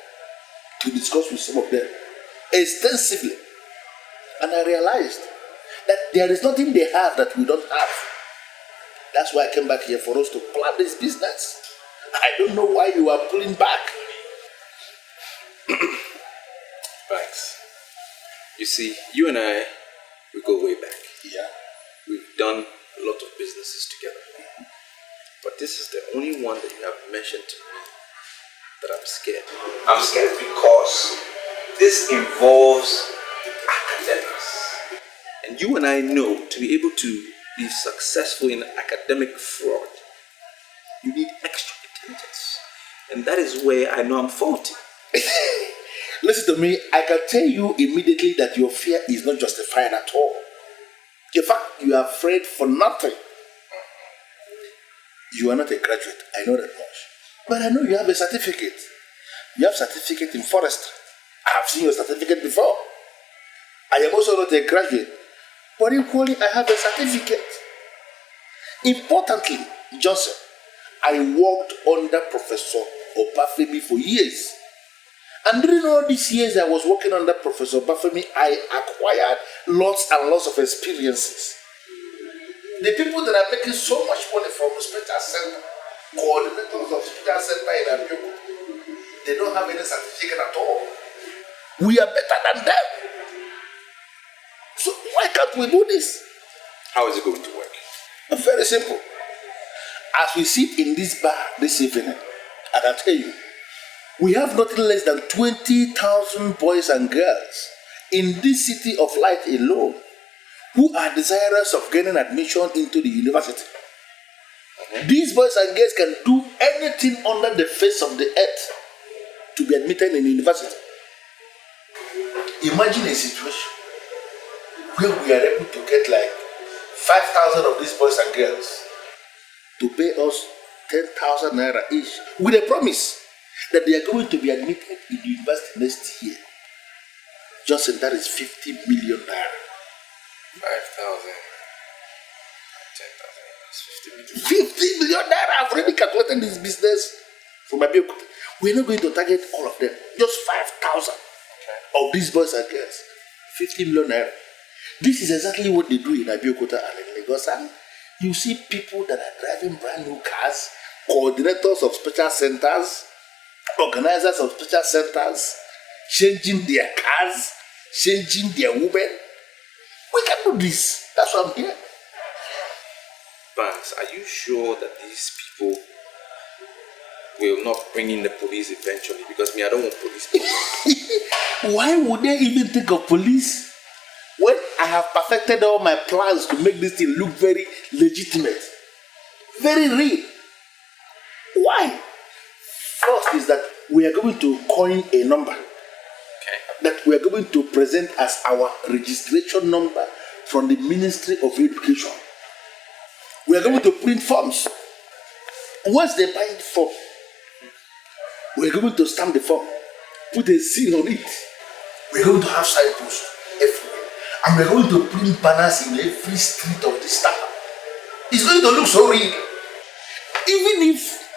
to discuss with some of them extensively, and I realized that there is nothing they have that we don't have. That's why I came back here, for us to plan this business. I don't know why you are pulling back. Thanks. You see, you and I, we go way back. Yeah. We've done a lot of businesses together. But this is the only one that you have mentioned to me that I'm scared. I'm scared because this involves academics. And you and I know, to be able to be successful in academic fraud, you need extra intelligence. And that is where I know I'm faulty. Listen to me, I can tell you immediately that your fear is not justified at all. In fact, you are afraid for nothing. You are not a graduate, I know that much. But I know you have a certificate. You have certificate in forestry. I have seen your certificate before. I am also not a graduate, but equally I have a certificate. Importantly, Joseph, I worked under Professor Obafemi for years. And during all these years I was working under Professor Obafemi, I acquired lots and lots of experiences. The people that are making so much money from Special Center, coordinators of Special Center in Abeokuta, they don't have any certificate at all. We are better than them. So why can't we do this? How is it going to work? Very simple. As we sit in this bar this evening, I can tell you, we have nothing less than 20,000 boys and girls in this city of light alone who are desirous of gaining admission into the university. These boys and girls can do anything under the face of the earth to be admitted in the university. Imagine a situation where we are able to get like 5,000 of these boys and girls to pay us 10,000 naira each with a promise that they are going to be admitted in the university next year. Johnson, that is 50 million naira. 5,000. 10,000. 50 million. 50 million naira! I've already calculated this business for my bill. We're not going to target all of them. Just 5,000 of these boys and girls. 50 million naira. This is exactly what they do in Abeokuta and in Lagos. And you see people that are driving brand new cars, coordinators of special centers, organizers of special centers, changing their cars, changing their women. We can do this. That's why I'm here. Banks, are you sure that these people will not bring in the police eventually? Because me, I don't want police. Why would they even think of police when I have perfected all my plans to make this thing look very legitimate, very real? Why? First is that we are going to coin a number that we are going to present as our registration number from the Ministry of Education. We are going to print forms. Once they buy the form, we are going to stamp the form, put a seal on it. We are going to have signposts everywhere. And we are going to print banners in every street of this town. It's going to look so real. Even if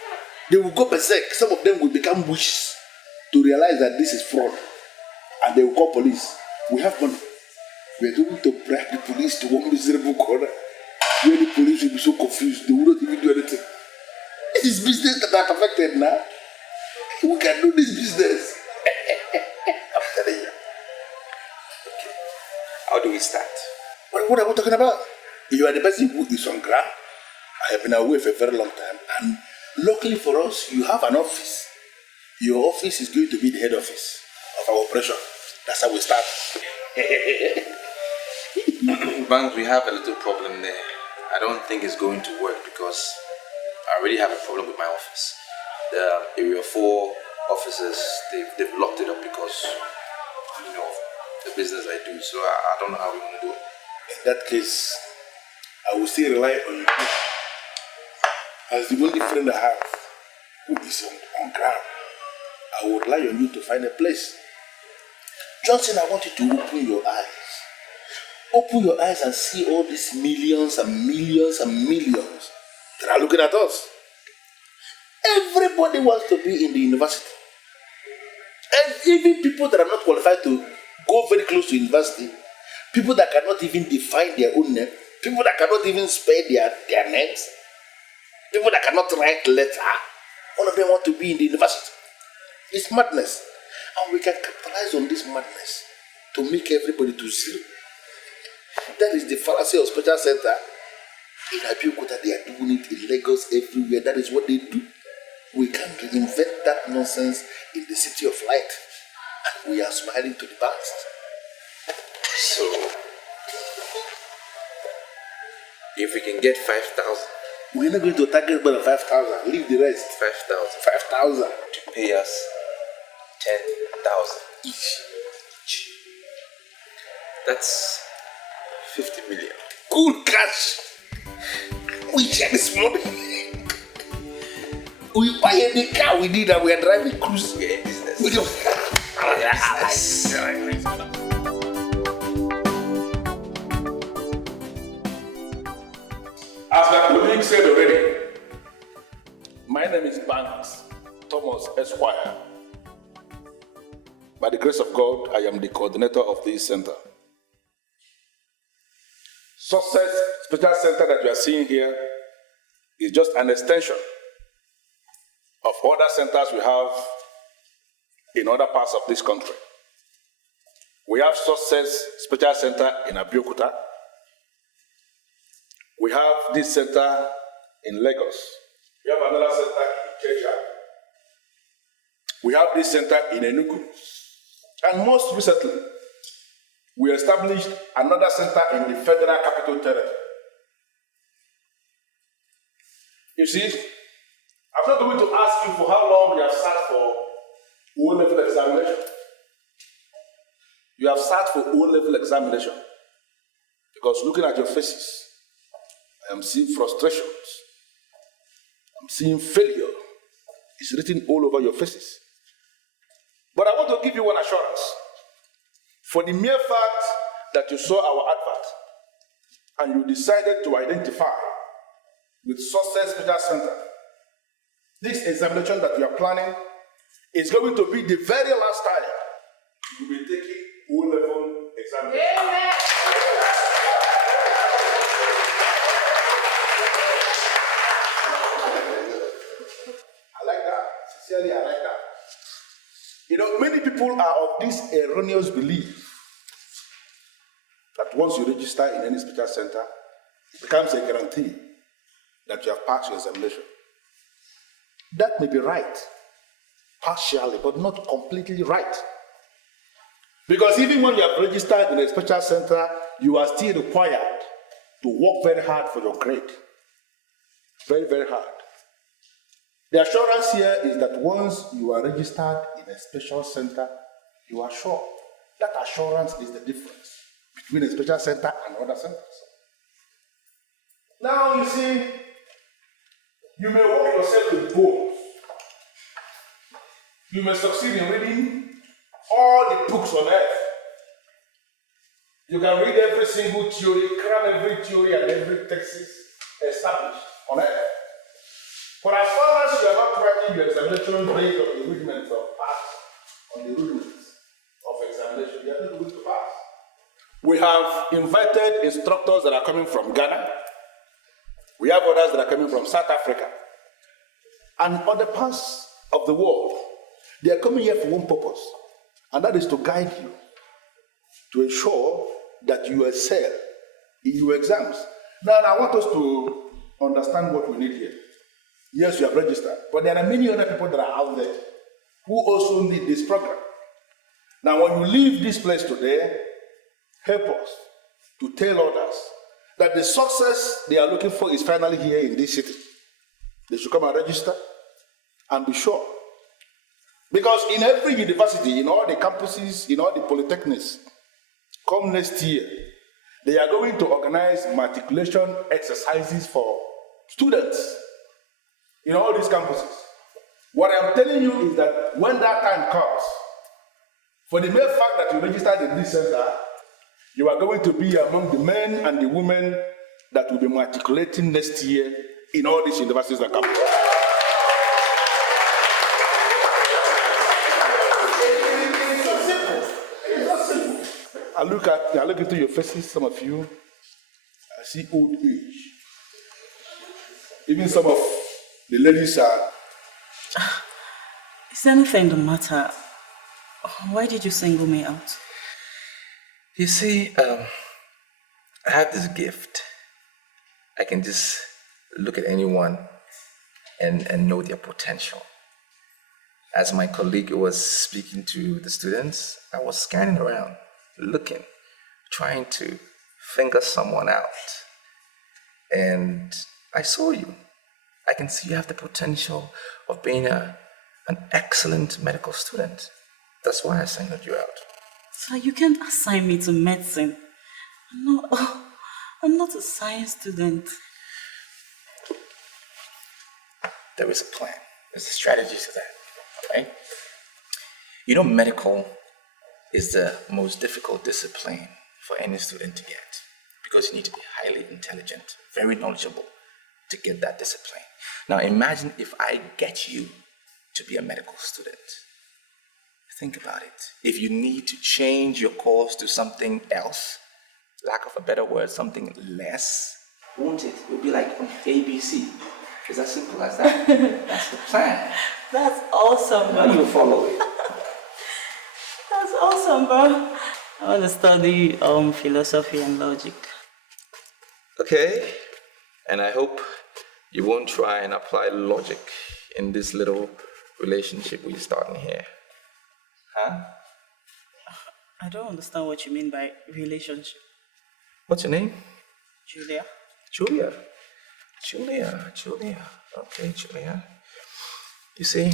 they will go berserk, some of them will become witches to realize that this is fraud. And they will call police. We have money. We are going to bribe the police to one miserable corner where the police will be so confused they will not even do anything. It is business that are perfected now. We can do this business. I'm telling you. Okay. How do we start? What are we talking about? You are the person who is on ground. I have been away for a very long time. And luckily for us, you have an office. Your office is going to be the head office of our operation. That's how we start. Banks, we have a little problem there. I don't think it's going to work because I already have a problem with my office. The Area 4 officers, they've locked it up because, you know, the business I do. So I don't know how we're going to do it. In that case, I will still rely on you as the only friend I have who is on ground. I will rely on you to find a place. Johnson, I want you to open your eyes. Open your eyes and see all these millions and millions and millions that are looking at us. Everybody wants to be in the university. And even people that are not qualified to go very close to university, people that cannot even define their own name, people that cannot even spell their names, people that cannot write letter, all of them want to be in the university. It's madness. And we can capitalize on this madness to make everybody to zero. That is the fallacy of special center. In Abeokuta, they are doing it in Lagos, everywhere. That is what they do. We can reinvent that nonsense in the city of light. And we are smiling to the past. So, if we can get 5,000. We're not going to target more than 5,000. Leave the rest. 5,000. 5,000. To pay us 10,000 each. That's 50 million. Good cash. We share this money. We buy any car we need and we are driving cruise. We are in business. We do. Business. As my colleague said already, my name is Banks Thomas Esquire. By the grace of God, I am the coordinator of this center. Success Special Center that you are seeing here is just an extension of other centers we have in other parts of this country. We have Success Special Center in Abeokuta. We have this center in Lagos. We have another center in ChaCha. We have this center in Enugu. And most recently, we established another center in the Federal Capital Territory. You see, I'm not going to ask you for how long you have sat for O-level examination. You have sat for O-level examination because looking at your faces, I am seeing frustrations. I'm seeing failure is written all over your faces. But I want to give you one assurance. For the mere fact that you saw our advert and you decided to identify with Success Special Center, this examination that we are planning is going to be the very last time you will be taking O-level examination. Amen. I like that. Sincerely, I like that. You know, many people are of this erroneous belief that once you register in any special center, it becomes a guarantee that you have passed your examination. That may be right, partially, but not completely right. Because even when you have registered in a special center, you are still required to work very hard for your grade. Very, very hard. The assurance here is that once you are registered in a special center, you are sure. That assurance is the difference between a special center and other centers. Now you see, you may work yourself with bones. You may succeed in reading all the books on earth. You can read every single theory, cram every theory and every thesis established on earth. But as far as you are not writing your examination based on the rudiments of pass, on the rudiments of examination, you are not going to pass. We have invited instructors that are coming from Ghana. We have others that are coming from South Africa. And other parts of the world. They are coming here for one purpose, and that is to guide you, to ensure that you excel in your exams. Now, I want us to understand what we need here. Yes, you have registered, but there are many other people that are out there who also need this program. Now, when you leave this place today, help us to tell others that the success they are looking for is finally here in this city. They should come and register and be sure. Because in every university, in all the campuses, in all the polytechnics, come next year, they are going to organize matriculation exercises for students in all these campuses. What I'm telling you is that when that time comes, for the mere fact that you registered in this center, you are going to be among the men and the women that will be matriculating next year in all these universities and campuses. I look into your faces, some of you, I see old age. Even some of the ladies are... Is anything the matter? Why did you single me out? You see, I have this gift. I can just look at anyone and know their potential. As my colleague was speaking to the students, I was scanning around, looking, trying to finger someone out. And I saw you. I can see you have the potential of being an excellent medical student. That's why I singled you out. So you can't assign me to medicine. I'm not a science student. There is a plan. There's a strategy to that, right? You know, medical is the most difficult discipline for any student to get because you need to be highly intelligent, very knowledgeable to get that discipline. Now imagine if I get you to be a medical student. Think about it. If you need to change your course to something else, lack of a better word, something less, won't it? It will be like ABC. It's as simple as that. That's the plan. That's awesome, bro. You follow it. That's awesome, bro. I want to study philosophy and logic. Okay. And I hope you won't try and apply logic in this little relationship we're starting here. Huh? I don't understand what you mean by relationship. What's your name? Julia. Julia. Okay, Julia. You see,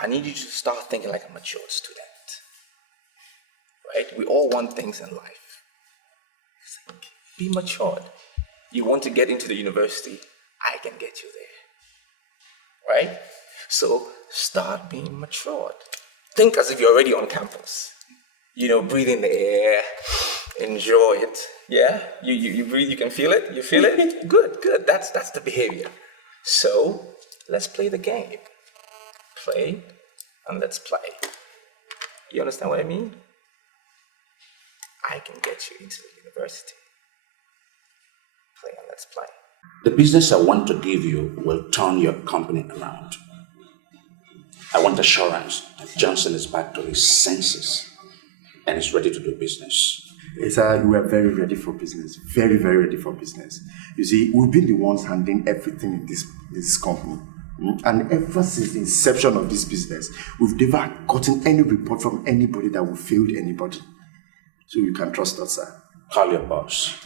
I need you to start thinking like a matured student. Right? We all want things in life. Think, be matured. You want to get into the university, I can get you there. Right? So start being matured. Think as if you're already on campus. You know, breathe in the air, enjoy it. Yeah? You breathe, you can feel it? You feel it? Good. That's the behavior. So let's play the game. Play and let's play. You understand what I mean? I can get you into the university. Play and let's play. The business I want to give you will turn your company around. I want assurance that Johnson is back to his senses and is ready to do business. Yes, sir, we are very ready for business. Very, very ready for business. You see, we've been the ones handling everything in this company. And ever since the inception of this business, we've never gotten any report from anybody that we failed anybody. So you can trust us, sir. Call your boss.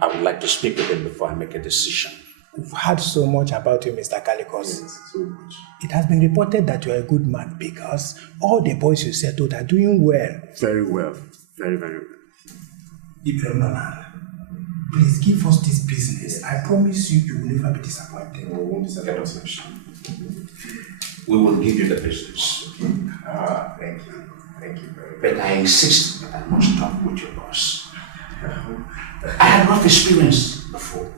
I would like to speak with him before I make a decision. We've heard so much about you, Mr. Calicos. Yes, so much. It has been reported that you're a good man because all the boys you settled are doing well. Very well. Very, very well. Ibrahim, please give us this business. I promise you, you will never be disappointed. We won't disappoint us. We will give you the business. Thank you. Thank you very much. But I insist that I must talk with your boss. I have enough experience before.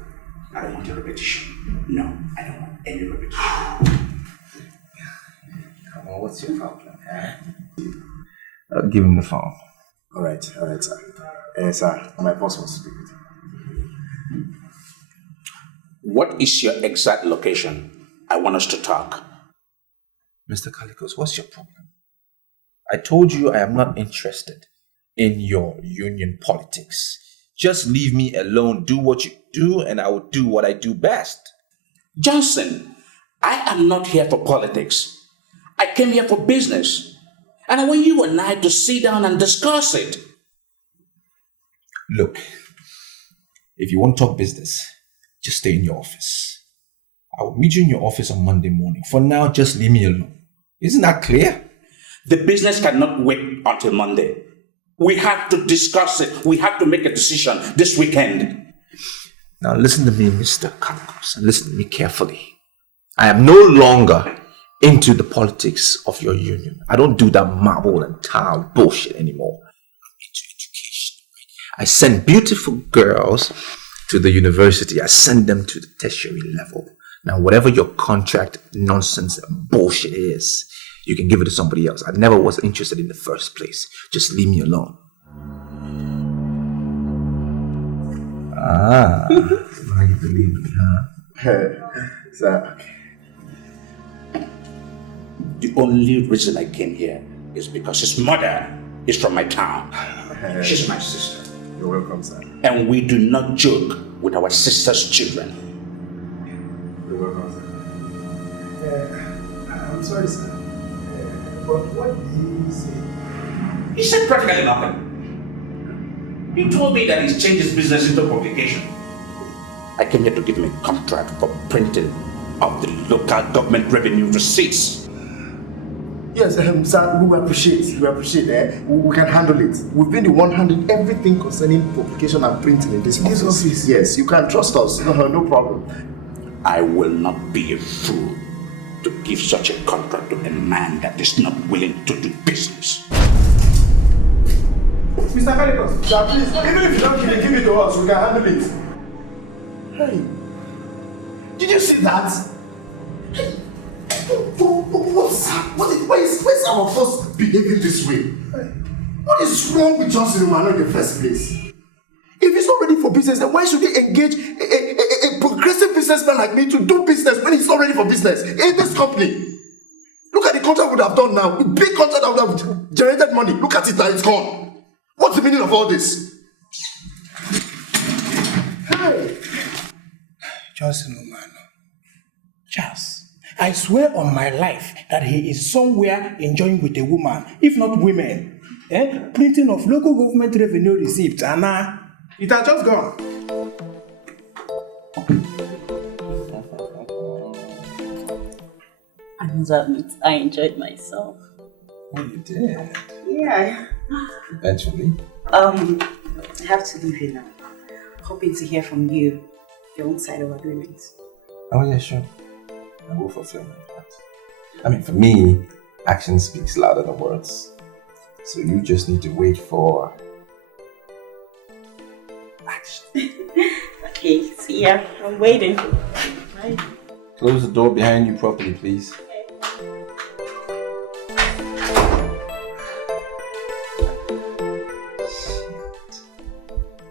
I don't want a repetition. No, I don't want any repetition. Come on, what's your problem? I'll give him the phone. All right, sir. Sir, my boss wants to speak with you. What is your exact location? I want us to talk. Mr. Calicos, what's your problem? I told you I am not interested in your union politics. Just leave me alone, do what you do, and I will do what I do best. Johnson, I am not here for politics. I came here for business. And I want you and I to sit down and discuss it. Look, if you want to talk business, just stay in your office. I will meet you in your office on Monday morning. For now, just leave me alone. Isn't that clear? The business cannot wait until Monday. We have to discuss it. We have to make a decision this weekend. Now listen to me, Mr. Calicos, and listen to me carefully. I am no longer into the politics of your union. I don't do that marble and tile bullshit anymore. I'm into education. I send beautiful girls to the university. I send them to the tertiary level. Now, whatever your contract nonsense and bullshit is, you can give it to somebody else. I never was interested in the first place. Just leave me alone. Now you believe me, huh? Sir. The only reason I came here is because his mother is from my town. She's my sister. You're welcome, sir. And we do not joke with our sister's children. You're welcome, sir. I'm sorry, sir. But what did he say? He said practically nothing. He told me that he's changed his business into publication. I came here to give him a contract for printing of the local government revenue receipts. Yes, sir, we appreciate. We can handle it. We've been the one handling everything concerning publication and printing in this office. Yes, you can trust us. No problem. I will not be a fool to give such a contract to a man that is not willing to do business. Mr. Calicos, sir, please, even if you don't give it to us, we can handle it. Hey, did you see that? Hey, why is our boss behaving this way? What is wrong with Johnson Emmanuel in the first place? If he's not ready for business, then why should he engage a progressive businessman like me to do business when he's not ready for business in this company? Look at the contract we would have done now. A big contract that would have generated money. Look at it now, it's gone. What's the meaning of all this? Hey. Johnson Emmanuel. Charles, I swear on my life that he is somewhere enjoying with a woman, if not women. Printing of local government revenue receipts, and it has just gone. I must admit, I enjoyed myself. Oh, you did? Yeah. Eventually. I have to leave you now. Hoping to hear from you, your own side of agreement. Oh, yeah, sure. I will fulfill my part. I mean, for me, action speaks louder than words. So you just need to wait for action. Okay, see ya. I'm waiting. Bye. Close the door behind you properly, please.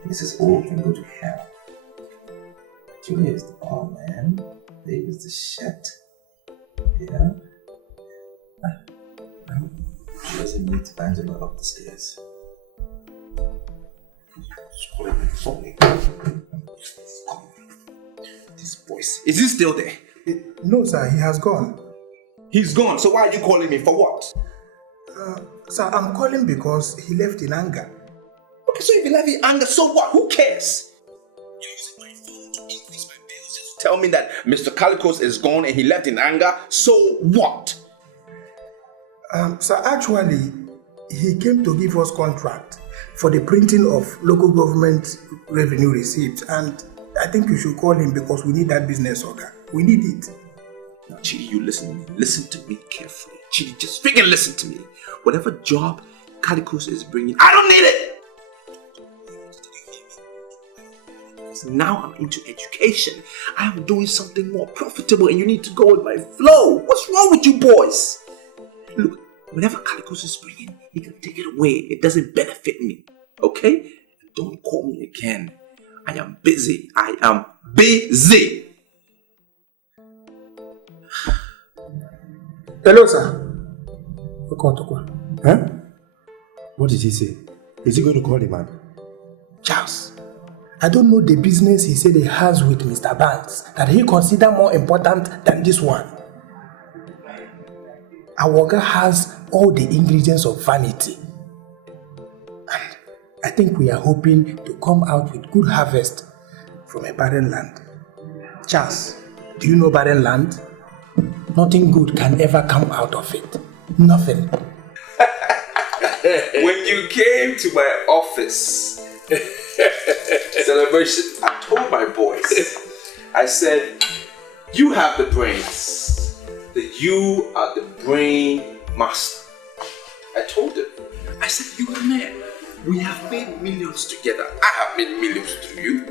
Mrs. O can go to hell. Julia is the bomb, man. Dave is the shit. Yeah? No, she doesn't need Angela up the stairs. This voice. Is he still there? No, sir, he has gone. He's gone, so why are you calling me? For what? Sir, I'm calling because he left in anger. Okay, so if he left in anger, so what? Who cares? You're using my phone to increase my bills just to tell me that Mr. Calicos is gone and he left in anger, so what? Sir, actually, he came to give us contract for the printing of local government revenue receipts, and I think you should call him because we need that business order. We need it. Now, Chidi, you listen to me. Listen to me carefully. Chidi, just freaking listen to me. Whatever job Calicos is bringing, I don't need it! Now I'm into education. I am doing something more profitable and you need to go with my flow. What's wrong with you boys? Look, whatever Calicos is bringing, he can take it away. It doesn't benefit me. Okay? Don't call me again. I am busy. I am busy. Hello, sir. Huh? What did he say? Is he going to call the man? Charles, I don't know the business he said he has with Mr. Banks that he consider more important than this one. Our guy has all the ingredients of vanity. And I think we are hoping to come out with good harvest from a barren land. Charles, do you know barren land? Nothing good can ever come out of it. Nothing. When you came to my office, celebration, I told my boys, I said, you have the brains, that you are the brain master. I told them, I said, you are man. We have made millions together. I have made millions through you.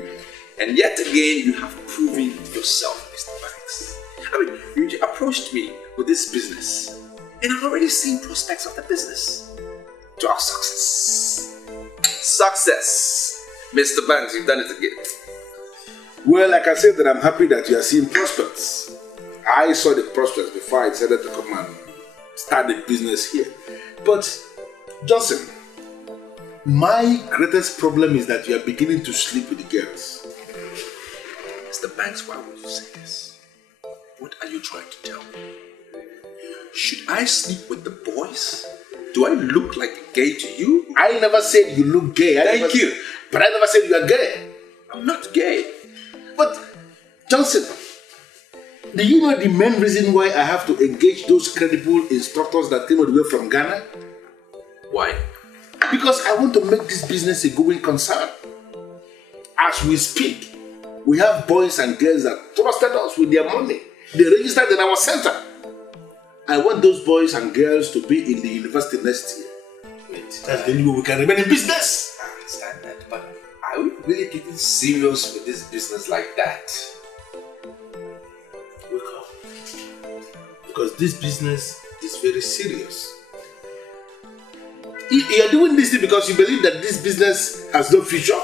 And yet again, you have proven yourself, Mr. Banks. I mean, you approached me with this business, and I've already seen prospects of the business. To our success. Success. Mr. Banks, you've done it again. Well, I can say that I'm happy that you are seeing prospects. I saw the prospects before I decided to come and start the business here. But, Johnson, my greatest problem is that you are beginning to sleep with the girls. Mr. Banks, why would you say this? What are you trying to tell me? Should I sleep with the boys? Do I look like gay to you? I never said you look gay. Thank you. But I never said you are gay. I'm not gay. But, Johnson, do you know the main reason why I have to engage those credible instructors that came all the way from Ghana? Why? Because I want to make this business a going concern. As we speak, we have boys and girls that trusted us with their money. They registered in our center. I want those boys and girls to be in the university next year. Wait, that's the only way we can remain in business. I understand that, but are we really getting serious with this business like that? Because this business is very serious. You are doing this thing because you believe that this business has no future.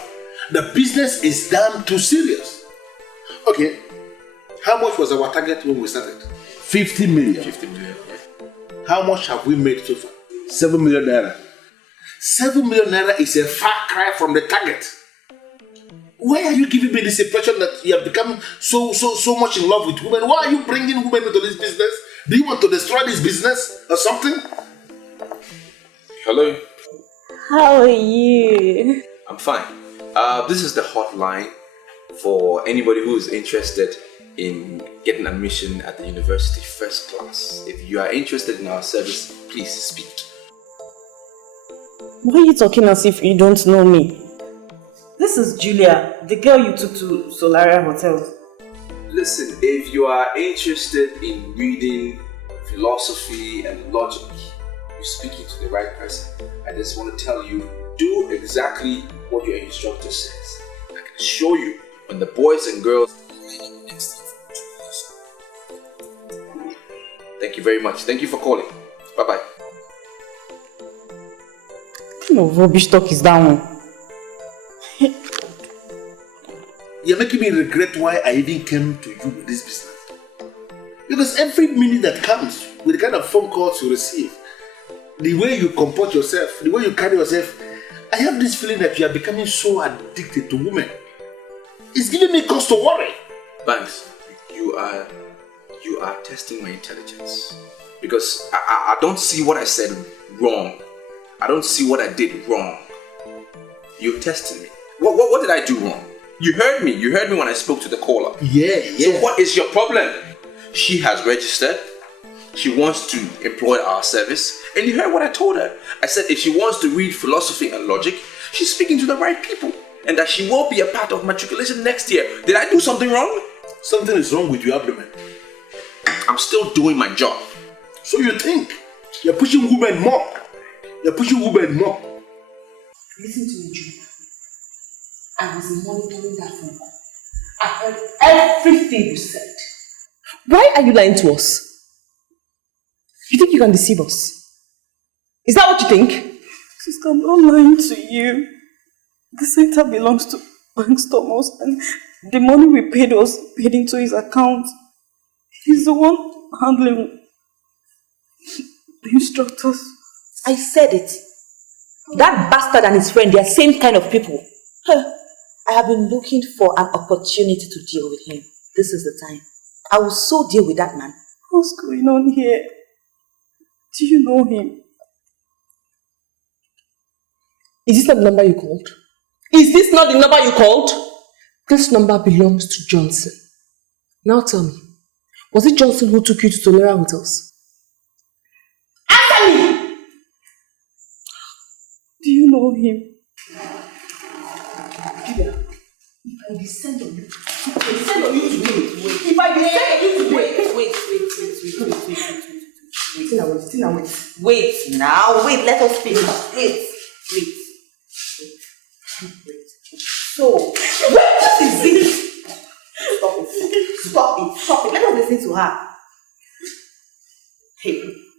The business is damn too serious. Okay, how much was our target when we started? 50 million. 50 million. How much have we made so far? 7 million naira. 7 million naira is a far cry from the target. Why are you giving me this impression that you have become so much in love with women? Why are you bringing women into this business? Do you want to destroy this business or something? Hello. How are you? I'm fine. This is the hotline for anybody who is interested in getting admission at the university first class. If you are interested in our service, please speak. Why are you talking as if you don't know me? This is Julia, the girl you took to Solaria Hotel. Listen, if you are interested in reading philosophy and logic, you're speaking to the right person. I just want to tell you, do exactly what your instructor says. I can assure you, when the boys and girls Thank you very much. Thank you for calling. Bye-bye. What kind of rubbish talk is that one? You're making me regret why I even came to you with this business. Because every minute that comes with the kind of phone calls you receive, the way you comport yourself, the way you carry yourself, I have this feeling that you are becoming so addicted to women. It's giving me cause to worry. Banks, you are testing my intelligence. Because I don't see what I said wrong. I don't see what I did wrong. You're testing me. What did I do wrong? You heard me. You heard me when I spoke to the caller. Yeah. So what is your problem? She has registered. She wants to employ our service. And you heard what I told her. I said if she wants to read philosophy and logic, she's speaking to the right people. And that she will be a part of matriculation next year. Did I do something wrong? Something is wrong with your abdomen. I'm still doing my job. So you think you're pushing women more? You're pushing women more. Listen to me, Julia. I was monitoring that phone call. I heard everything you said. Why are you lying to us? You think you can deceive us? Is that what you think? Sister, I'm not lying to you. The center belongs to Banks Thomas, and the money we paid was paid into his account. He's the one handling the instructors. I said it. That bastard and his friend, they are same kind of people. I have been looking for an opportunity to deal with him. This is the time. I will so deal with that man. What's going on here? Do you know him? Is this not the number you called? Is this not the number you called? This number belongs to Johnson. Now tell me, was it Johnson who took you to Tolera Hotels? Answer me! Do you know him? Julia, if I descend on you, if I descend on you to Wait now, let us finish. Wait. So, what is it? Stop it. Let us listen to her. Hey,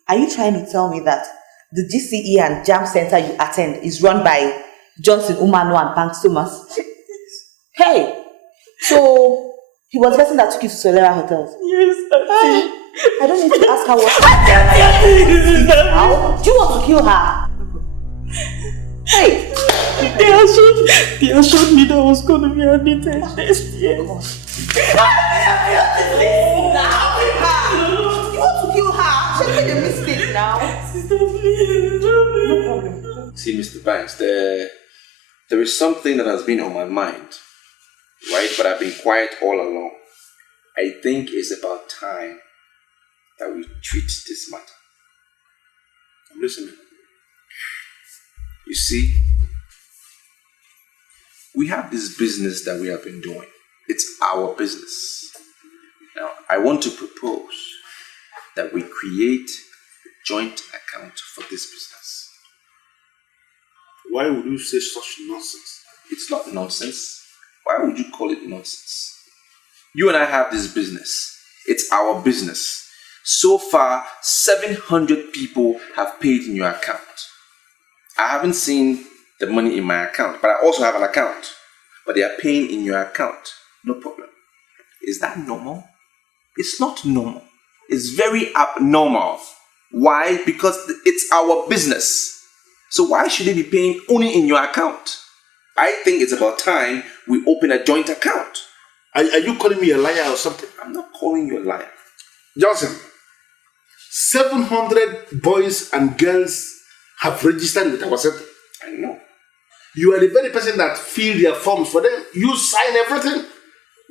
are you trying to tell me that the GCE and JAM center you attend is run by Johnson, Umano, and Banks Thomas? Hey, so he was the person that took you to Solera Hotels? Yes, Auntie. I don't need to ask her what happened. How? Do you want to kill her? Hey! They assured me that I was going to be admitted next year. You want to kill her? She made a mistake now. Sister, please. No problem. See, Mr. Banks, there is something that has been on my mind, right? But I've been quiet all along. I think it's about time that we treat this matter. I'm listening. You see, we have this business that we have been doing. It's our business. Now, I want to propose that we create a joint account for this business. Why would you say such nonsense? It's not nonsense. Why would you call it nonsense? You and I have this business. It's our business. So far, 700 people have paid in your account. I haven't seen the money in my account, but I also have an account. But they are paying in your account. No problem. Is that normal? It's not normal. It's very abnormal. Why? Because it's our business. So why should they be paying only in your account? I think it's about time we open a joint account. Are you calling me a liar or something? I'm not calling you a liar. Johnson, 700 boys and girls have registered with our center. I know. You are the very person that filled their forms for them. You sign everything.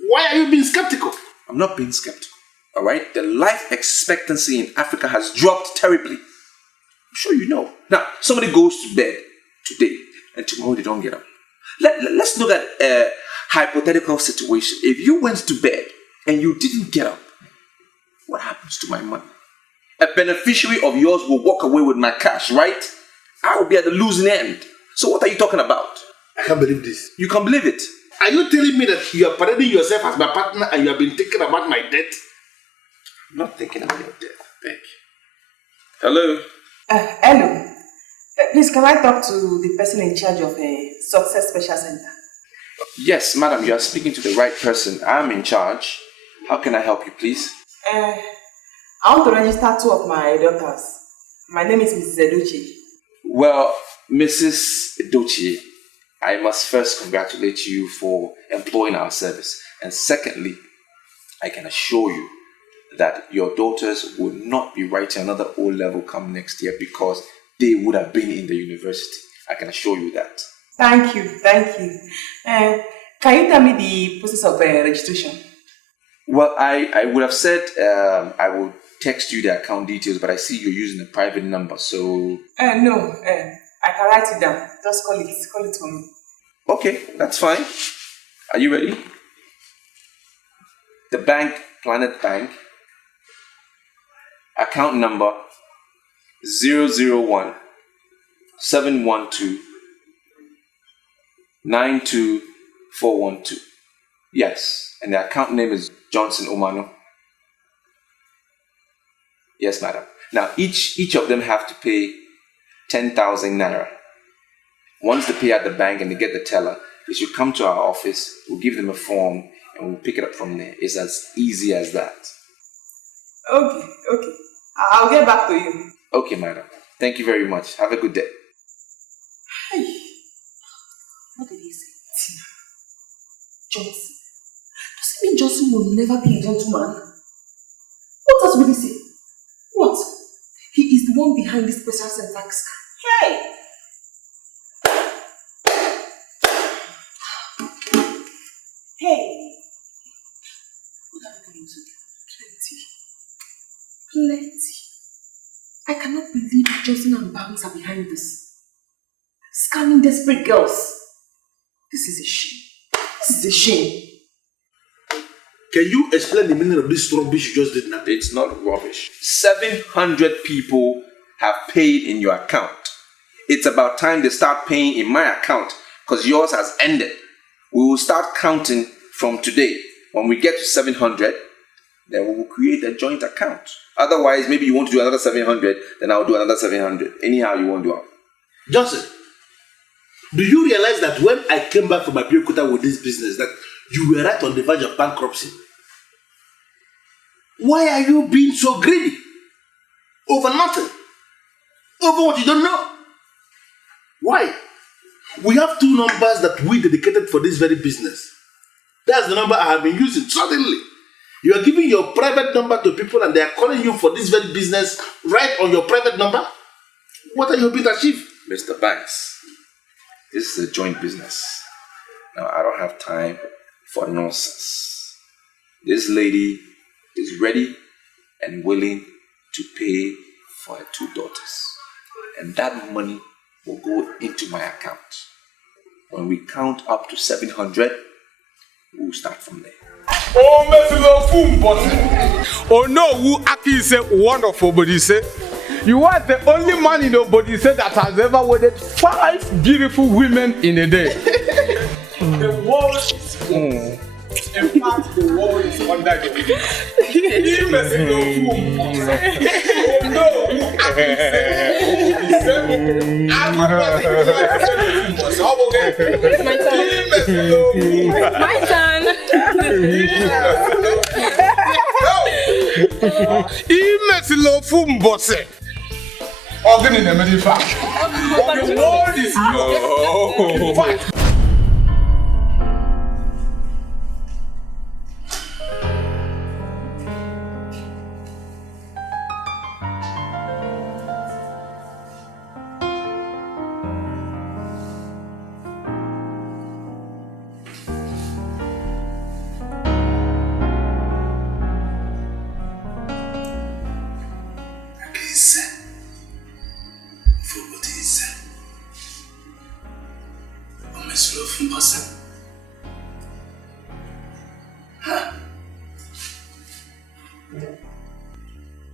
Why are you being skeptical? I'm not being skeptical. All right? The life expectancy in Africa has dropped terribly. I'm sure you know. Now, somebody goes to bed today and tomorrow they don't get up. Let's look at a hypothetical situation. If you went to bed and you didn't get up, what happens to my money? A beneficiary of yours will walk away with my cash, right? I will be at the losing end. So what are you talking about? I can't believe this. You can believe it. Are you telling me that you are parading yourself as my partner and you have been thinking about my debt? I'm not thinking about your debt. Thank you. Hello? Hello. Please, can I talk to the person in charge of a Success Special Center? Yes, madam, you are speaking to the right person. I'm in charge. How can I help you, please? I want to register 2 of my daughters. My name is Mrs. Edochie. Well, Mrs. Edochie, I must first congratulate you for employing our service. And secondly, I can assure you that your daughters would not be writing another O-level come next year because they would have been in the university. I can assure you that. Thank you, thank you. Can you tell me the process of registration? Well, I would have said I will text you the account details, but I see you're using a private number, so... No, I can write it down. Just call it for me. Okay, that's fine. Are you ready? The bank, Planet Bank, account number 001 712 92412. Yes, and the account name is Johnson Omano. Yes, madam. Now, each of them have to pay 10,000 naira. Once they pay at the bank and they get the teller, they should come to our office. We'll give them a form and we'll pick it up from there. It's as easy as that. Okay. I'll get back to you. Okay, madam. Thank you very much. Have a good day. Hey, what did he say? Tina. Johnson. Does it mean Johnson will never be a gentleman? What else will he say? What? He is the one behind this special center scam. Hey! Hey! What are we going to do? Plenty. I cannot believe Johnson and Barnes are behind this. Scamming desperate girls. This is a shame. This is a shame. Can you explain the meaning of this rubbish you just did now? It's not rubbish. 700 people have paid in your account. It's about time they start paying in my account because yours has ended. We will start counting from today. When we get to 700, then we will create a joint account. Otherwise, maybe you want to do another 700, then I'll do another 700. Anyhow you want to do it. Johnson, do you realize that when I came back from my Abeokuta with this business, that you were right on the verge of bankruptcy? Why are you being so greedy? Over nothing. Over what you don't know. Why? We have 2 numbers that we dedicated for this very business. That's the number I have been using. Suddenly, you are giving your private number to people and they are calling you for this very business right on your private number? What are you hoping to achieve? Mr. Banks, this is a joint business. Now, I don't have time for nonsense. This lady is ready and willing to pay for her 2 daughters. And that money will go into my account. When we count up to 700, we'll start from there. Oh, no, who Aki say wonderful, but he say you are the only man in nobody said that has ever wedded 5 beautiful women in a day. The world is in fact, the world is under the Oh no, who Aki say My turn. The world is yours.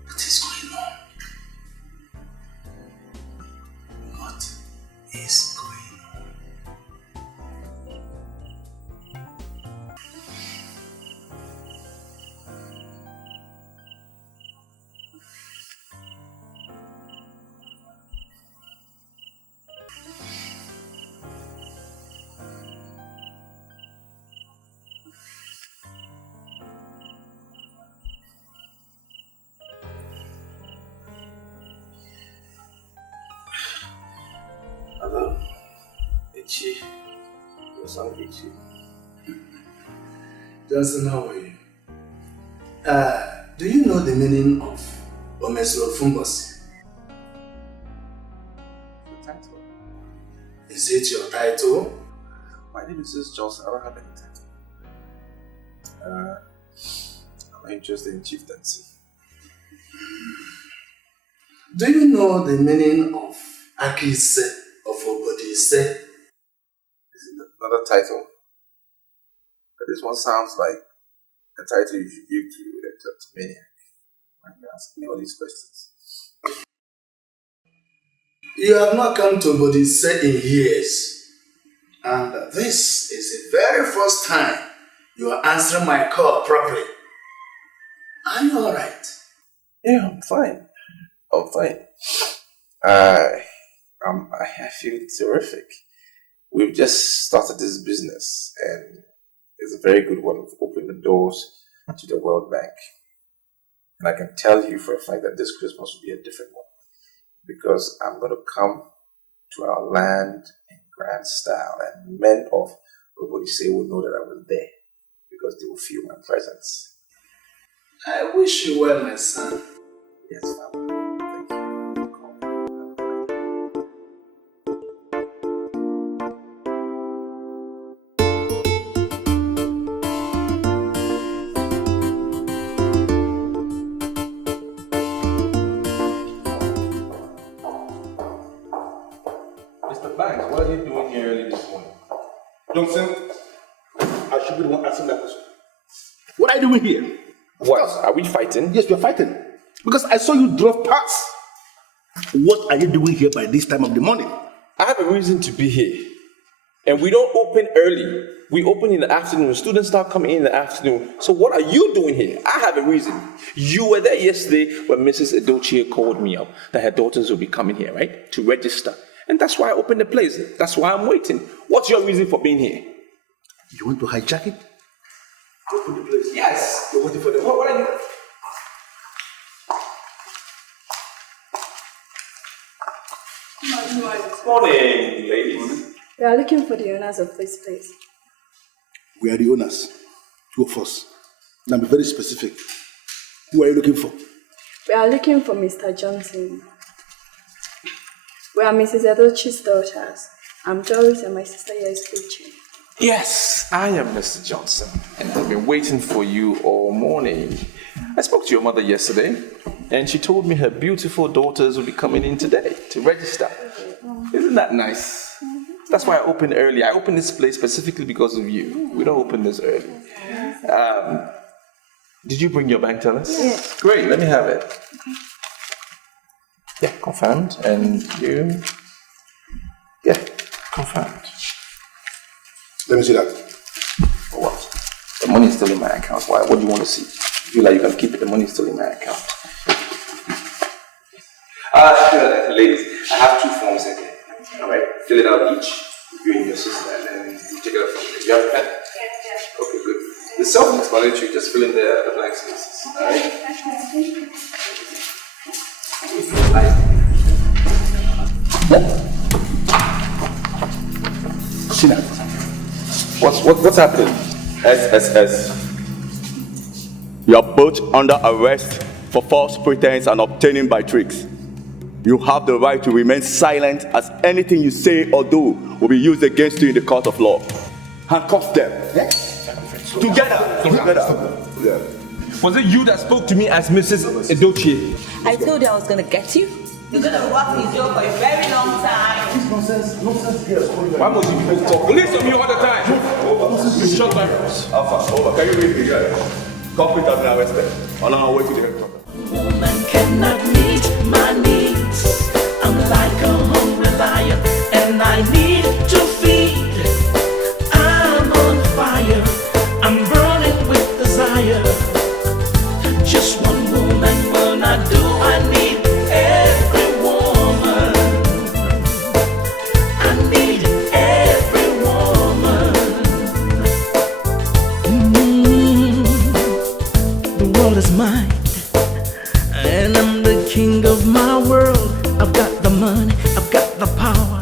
What is going on? is going on? Hello, Edochie. Your son Edochie. Johnson, how are you? Do you know the meaning of Omesrofumbos? Title? Is it your title? My name is just Johnson. I don't have any title. I'm interested in chieftaincy. Do you know the meaning of Akise of Obodise? Is it another title? But this one sounds like a title you should give to a kleptomaniac. Why are you asking me all these questions? You have not come to Obodise in years. And this is the very first time you are answering my call properly. Are you alright? Yeah, I'm fine. I'm fine. I feel terrific. We've just started this business and it's a very good one. We've opened the doors to the World Bank. And I can tell you for a fact that this Christmas will be a different one. Because I'm going to come to our land in grand style and men of Obodise will know that I was there because they will feel my presence. I wish you well, my son. Yes, Father. What are you doing here early this morning? Johnson, I should be the one asking that question. What are you doing here? What? Are we fighting? Yes, we're fighting. Because I saw you drove past. What are you doing here by this time of the morning? I have a reason to be here. And we don't open early. We open in the afternoon. Students start coming in the afternoon. So what are you doing here? I have a reason. You were there yesterday when Mrs. Edochie called me up that her daughters will be coming here, right? To register. And that's why I opened the place. That's why I'm waiting. What's your reason for being here? You want to hijack it? Open the place. Yes. You're waiting for them. What are you? Morning, ladies. We are looking for the owners of this place. We are the owners. Two of us. Now be very specific. Who are you looking for? We are looking for Mr. Johnson. We are Mrs. Edochie's daughters. I'm Doris and my sister here is Uche. Yes, I am Mr. Johnson, and I've been waiting for you all morning. I spoke to your mother yesterday, and she told me her beautiful daughters will be coming in today to register. Isn't that nice? That's why I opened early. I opened this place specifically because of you. We don't open this early. Did you bring your bank tellers? Yes. Great, let me have it. Yeah, confirmed. And you? Yeah, confirmed. Let me see that. For what? The money is still in my account. Why? What do you want to see? You feel like you can keep it, the money is still in my account. Ladies, I have 2 forms again. Alright? Fill it out each, you and your sister, and then you take it out from me. You have a pen? Yes. Okay, good. The self-explanatory, just fill in the blank spaces. Alright? If you like. Sinat. What's happening? SSS. You are both under arrest for false pretense and obtaining by tricks. You have the right to remain silent as anything you say or do will be used against you in the court of law. Handcuff them. Together. Yeah. Was it you that spoke to me as Mrs. Edochie? I told you I was gonna get you. You're gonna rock his jaw for a very long time. Nonsense girls. Why must you people talk? Listen to me all the time. Shut up. Alpha, over. Can you read the guy? Culprit has been arrested. On our way to the headquarters. Woman cannot meet my needs. I'm like a hungry lion, and I I need to feed. I'm on fire, I'm burning with desire. Just one woman will not do. I need every woman. I need every woman. The world is mine, and I'm the king of my world. I've got the money, I've got the power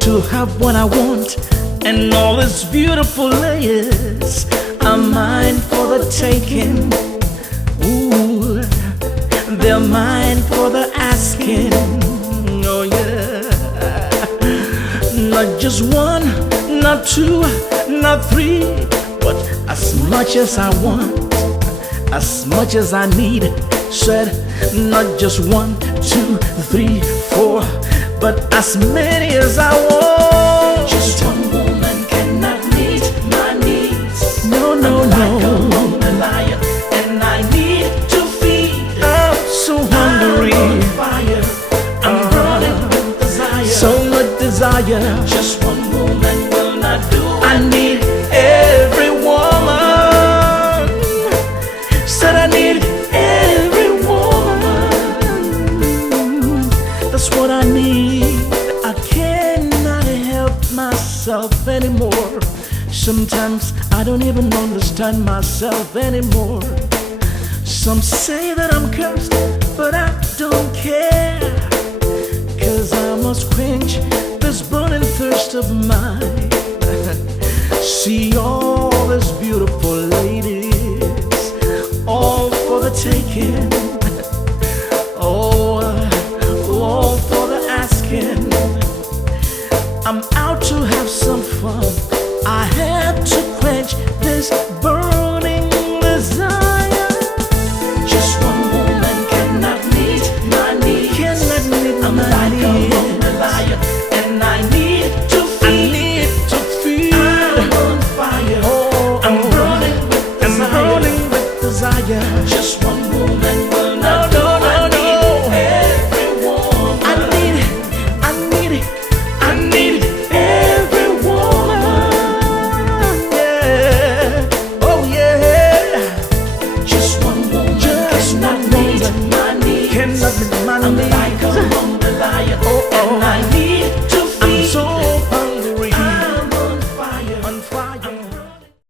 to have what I want, and all these beautiful layers are mine for the taking. Ooh, they're mine for the asking. Oh yeah. Not just one, not two, not three, but as much as I want, as much as I need. Said not just 1, 2, 3, 4, but as many as I want. Just one woman cannot meet my needs. No, no, no. Like a lonely lion, and I need to feed. I'm so hungry. I'm on fire. I'm burning with desire. So much desire. Just one woman will not do. I need every woman. Said I need every woman. That's what I need. I cannot help myself anymore. Sometimes I don't even understand myself anymore. Some say that I'm cursed, but I don't care. 'Cause I must quench this burning thirst of mine. See all these beautiful ladies, all for the taking. Oh, all for the asking. I'm out to have some fun.